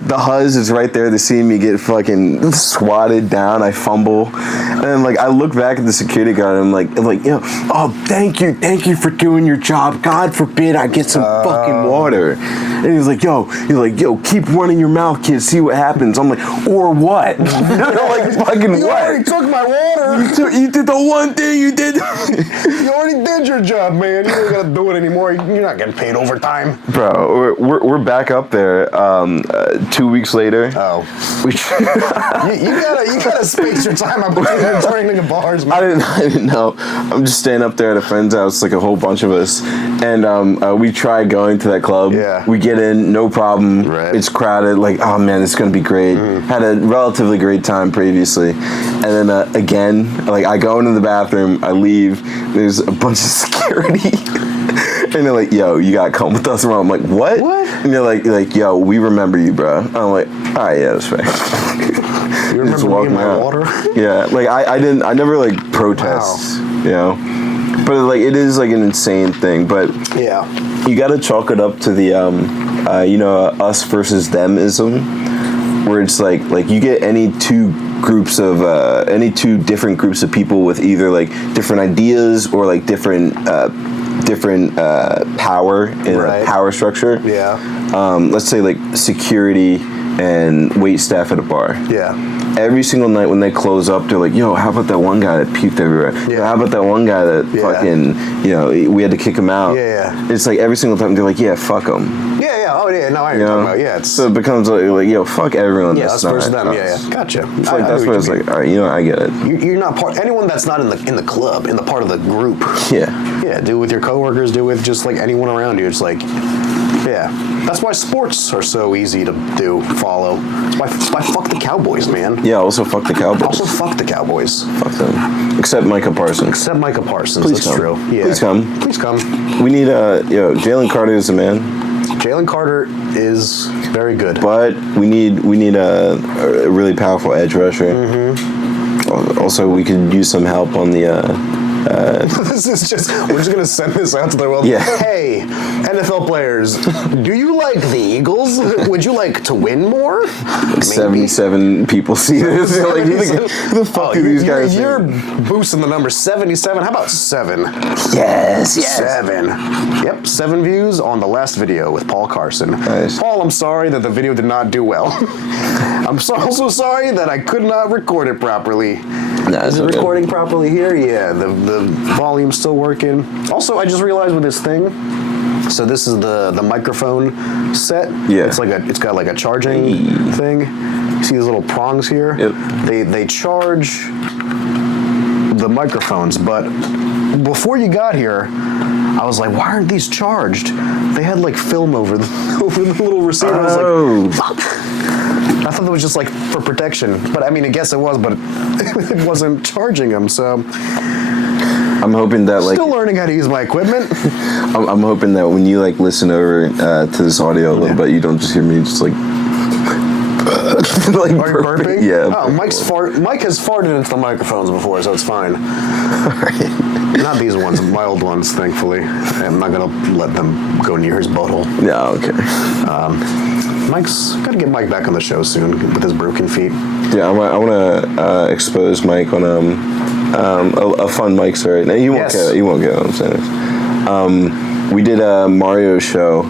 The Huzz is right there to see me get fucking swatted down. I fumble, and then like I look back at the security guard. And I'm like, you know, oh, thank you for doing your job. God forbid I get some fucking water. And he's like, yo, keep running your mouth, kid. See what happens. I'm like, or what? Like fucking you what? already took my water. You did the one thing you did. You already did your job, man. You don't gotta do it anymore. You're not getting paid overtime, bro. We're back up there. 2 weeks later. Oh, you gotta space your time out between returning to bars, man. I didn't know. I'm just staying up there at a friend's house, like a whole bunch of us, and we tried going to that club. Yeah. We get in, no problem. Right. It's crowded. Like, oh man, it's gonna be great. Had a relatively great time previously, and then again, like I go into the bathroom, I leave. There's a bunch of security. And they're like, yo, you gotta come with us around. I'm like, what? And they're like, yo, we remember you, bro. I'm like, all right, yeah, that's fair. You remember me and my water? Yeah, like I never like protest, you know? But like it is like an insane thing. But yeah, you gotta chalk it up to the, us versus themism, where it's like you get any two different groups of people with either like different ideas or like different power in a power structure. Yeah. Let's say like security and wait staff at a bar. Yeah. Every single night when they close up, they're like, yo, how about that one guy that puked everywhere? Yeah. Yo, how about that one guy that fucking, you know, we had to kick him out? Yeah. It's like every single time they're like, yeah, fuck him. Yeah. Oh, yeah. No, I know what you're talking about. Yeah. So it becomes like, yo, fuck everyone. Yeah, us versus them. Yeah. Gotcha. It's like that's where it's like, all right, you know, I get it. You're not part. Anyone that's not in the club, in the part of the group. Yeah. Yeah. Do it with your coworkers. Do it with just like anyone around you. It's like, yeah. That's why sports are so easy to follow. It's why fuck the Cowboys, man. Yeah. Also fuck the Cowboys. Also fuck the Cowboys. Fuck them. Except Micah Parsons. Please that's come. true. Yeah. Please come. Please come. We need Jalen Carter is the man. Jalen Carter is very good. But we need a really powerful edge rusher. Also, we could use some help on the. This is we're just gonna send this out to the world. Yeah. Hey, NFL players, do you like the Eagles? Would you like to win more? 77 people see this. Like, who the fuck are these guys? You're boosting the number 77. How about 7? Yes. 7. Yep, 7 views on the last video with Paul Carson. Nice. Paul, I'm sorry that the video did not do well. I'm also sorry that I could not record it properly. Is it recording properly here? Yeah, the volume's still working. Also, I just realized with this thing, so this is the microphone set. Yeah. It's got like a charging thing. You see these little prongs here? Yep. They charge the microphones, but before you got here, I was like, why aren't these charged? They had like film over the little receiver. I was like, fuck. I thought that was just like for protection, but I mean, I guess it was, but it wasn't charging them. So I'm hoping that still learning how to use my equipment. I'm hoping that when you like listen over to this audio a little bit, you don't just hear me just like. Like are you burping? Yeah. Oh, Mike has farted into the microphones before, so it's fine. Right. Not these ones, my old ones, thankfully. I'm not gonna let them go near his butthole. Yeah. Okay. Mike's gotta get Mike back on the show soon with his broken feet. Yeah, I want to expose Mike on a fun Mike story. Now you won't get it. You won't get what I'm saying. We did a Mario show.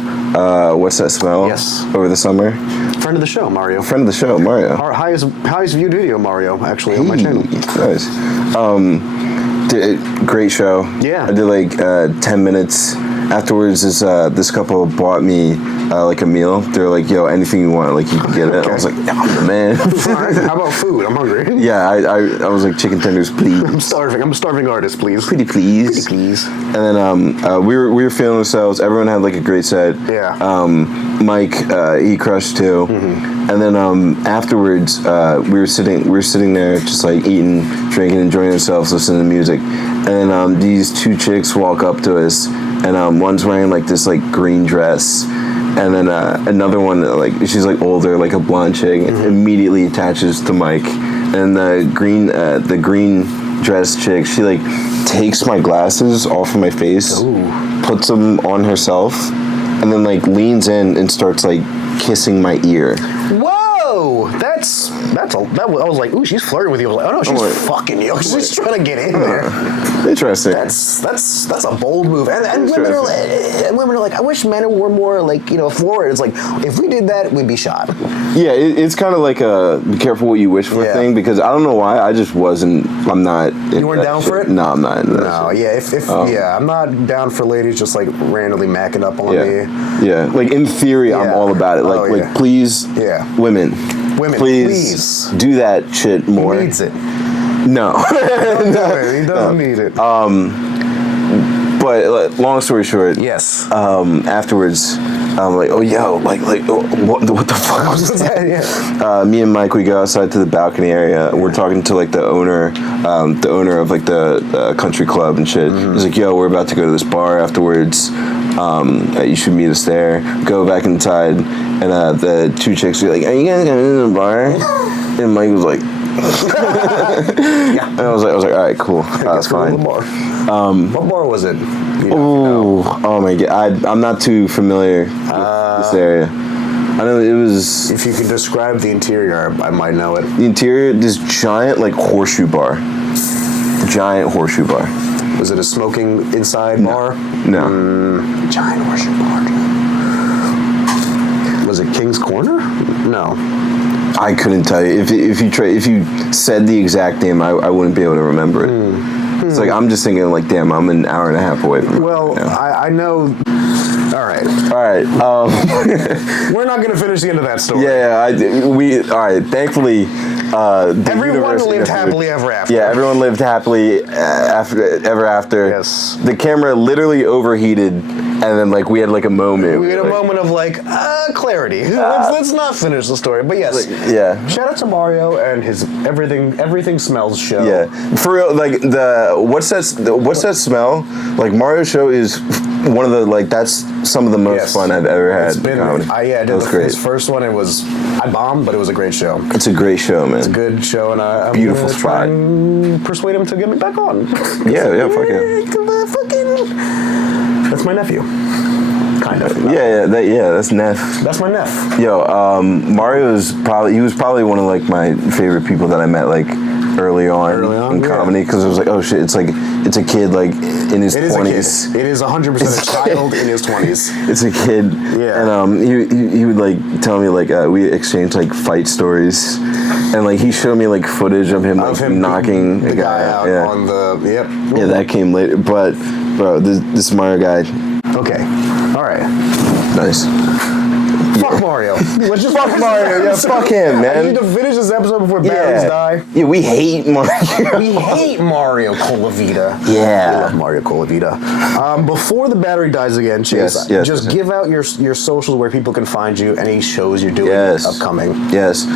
What's that smell? Yes. Over the summer. Friend of the show, Mario. Friend of the show, Mario. Our highest viewed video, Mario, actually, on my channel. Nice. Great show. Yeah. I did like 10 minutes. Afterwards, this couple bought me like a meal. They're like, "Yo, anything you want, like you can get it." Okay. I was like, "Yeah, I'm the man." How about food? I'm hungry. Yeah, I was like, "Chicken tenders, please." I'm starving. I'm a starving artist, please. Pretty please. Pretty please. And then we were feeling ourselves. Everyone had like a great set. Yeah. Mike, he crushed too. Mm-hmm. And then afterwards, we were sitting there just like eating, drinking, enjoying ourselves, listening to music. And then these 2 chicks walk up to us, and one's wearing like this like green dress, and then another one like she's like older, like a blonde chick, and immediately attaches to Mike. And the green dress chick, she like takes my glasses off of my face, puts them on herself, and then like leans in and starts like kissing my ear. Whoa, I was like, ooh, she's flirting with you. I was like, oh no, she's fucking you. She's trying to get in there. Interesting. That's a bold move. And women are like, I wish men were more like, forward. It's like, if we did that, we'd be shot. Yeah, it's kind of like a be careful what you wish for thing, because I don't know why, I'm not. You weren't down for it? No, I'm not. No, yeah, I'm not down for ladies just like randomly macking up on me. Yeah, like in theory, I'm all about it. Like please, women, please do that shit more. He needs it. No. He doesn't need it. But long story short, yes. Afterwards, I'm like, oh yo, like what the fuck was that? Me and Mike, we go outside to the balcony area. We're talking to like the owner of like the country club and shit. He's like, yo, we're about to go to this bar afterwards. You should meet us there. Go back inside, and the 2 chicks were like, are you guys going to the bar? And Mike was like. And I was like, all right, cool. That's fine. What bar was it? Oh my god, I'm not too familiar with this area. I know it was. If you could describe the interior, I might know it. The interior, this giant like horseshoe bar. Giant horseshoe bar. Was it a smoking inside bar? No. Giant horseshoe bar. Was it King's Corner? No. I couldn't tell you. If you said the exact name, I wouldn't be able to remember it. It's like I'm just thinking like, damn, I'm an hour and a half away from it. Well, I know. All right. We're not going to finish the end of that story. All right. Thankfully, everyone lived happily ever after. Yeah, everyone lived happily ever after. Yes. The camera literally overheated, and then like we had like a moment. We had a moment of like clarity. Let's not finish the story, but yes. Shout out to Mario and his everything smells show. Yeah, for real. Like what's that smell? Like Mario show is one of the that's some of of the most fun I've ever had. It's been, comedy. I did great. his first one. I bombed, but it was a great show. It's a great show, man. It's a good show, and I'm Beautiful gonna try spot. and persuade him to get me back on. Yeah, fuck yeah. That's my nephew. Kind of. That's Neff. That's my nephew. Yo, Mario was probably one of like my favorite people that I met like early on in comedy, because it was like, oh shit, it's a kid like in his 20s. It is 100% a child in his 20s. It's a kid. Yeah. And he would like tell me like we exchanged like fight stories, and like he showed me like footage of him knocking the guy out on the Yeah, that came later. But bro, this Mario guy. Okay. All right. Nice. Fuck Mario. Let's just fuck Mario. Yeah, fuck him, man. I need to finish this episode before batteries die. Yeah, we hate Mario. We hate Mario Colavita. Yeah. We love Mario Colavita. Before the battery dies again, Chase, just give out your socials where people can find you, any shows you're doing upcoming. Yes.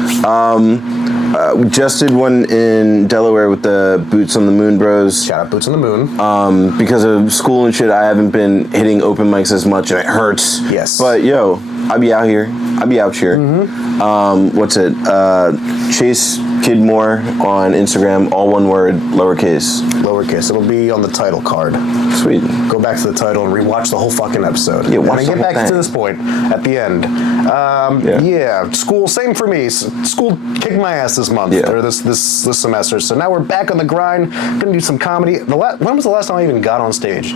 We just did one in Delaware with the Boots on the Moon Bros. Shout out Boots on the Moon. Because of school and shit, I haven't been hitting open mics as much, and it hurts. Yes. But yo, I'll be out here. What's it? Chase Kidmore on Instagram, all one word, lowercase. Lowercase. It'll be on the title card. Sweet. Go back to the title and rewatch the whole fucking episode. Yeah, watch and get back to this point at the end. School, same for me. School kicked my ass this month, or this semester. So now we're back on the grind. Gonna do some comedy. When was the last time I even got on stage?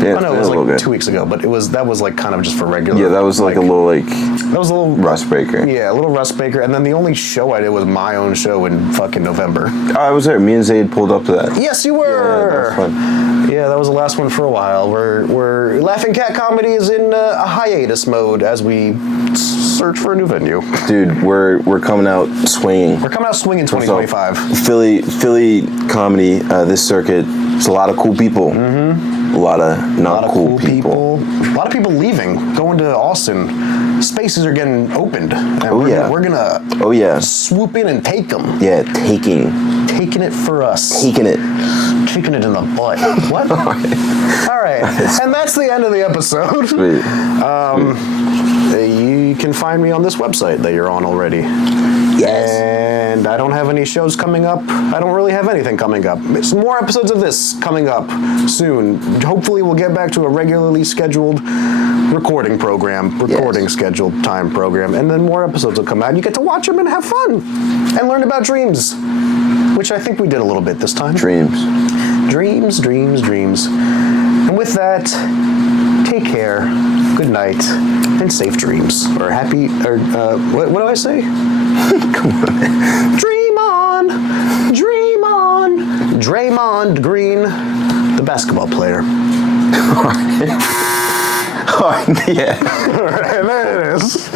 Yeah, I know it was like 2 weeks ago, but that was like kind of just for regular. Yeah, that was like a little rust breaker. Yeah, a little rust breaker, and then the only show I did was my own show in fucking November. I was there. Me and Zayd pulled up to that. Yes, you were. Yeah, that was fun. Yeah, that was the last one for a while. We're Laughing Cat Comedy is in a hiatus mode as we search for a new venue. Dude, we're coming out swinging. We're coming out swinging 2025. Philly comedy, this circuit. There's a lot of cool people. Mm-hmm. A lot of not cool people. A lot of people leaving, going to Austin. Spaces are getting opened. And we're gonna swoop in and take them. Yeah, taking it for us. Taking it in the butt. What? All right. And that's the end of the episode. Sweet. You can find me on this website that you're on already. Yes. And I don't have any shows coming up. I don't really have anything coming up. Some more episodes of this coming up soon. Hopefully we'll get back to a regularly scheduled recording scheduled time program, and then more episodes will come out and you get to watch them and have fun and learn about dreams, which I think we did a little bit this time. Dreams. And with that, take care, good night, and safe dreams. Or happy, or what do I say? Come on. Dream on. Draymond Green, the basketball player. Oh, yeah. All right, there it is.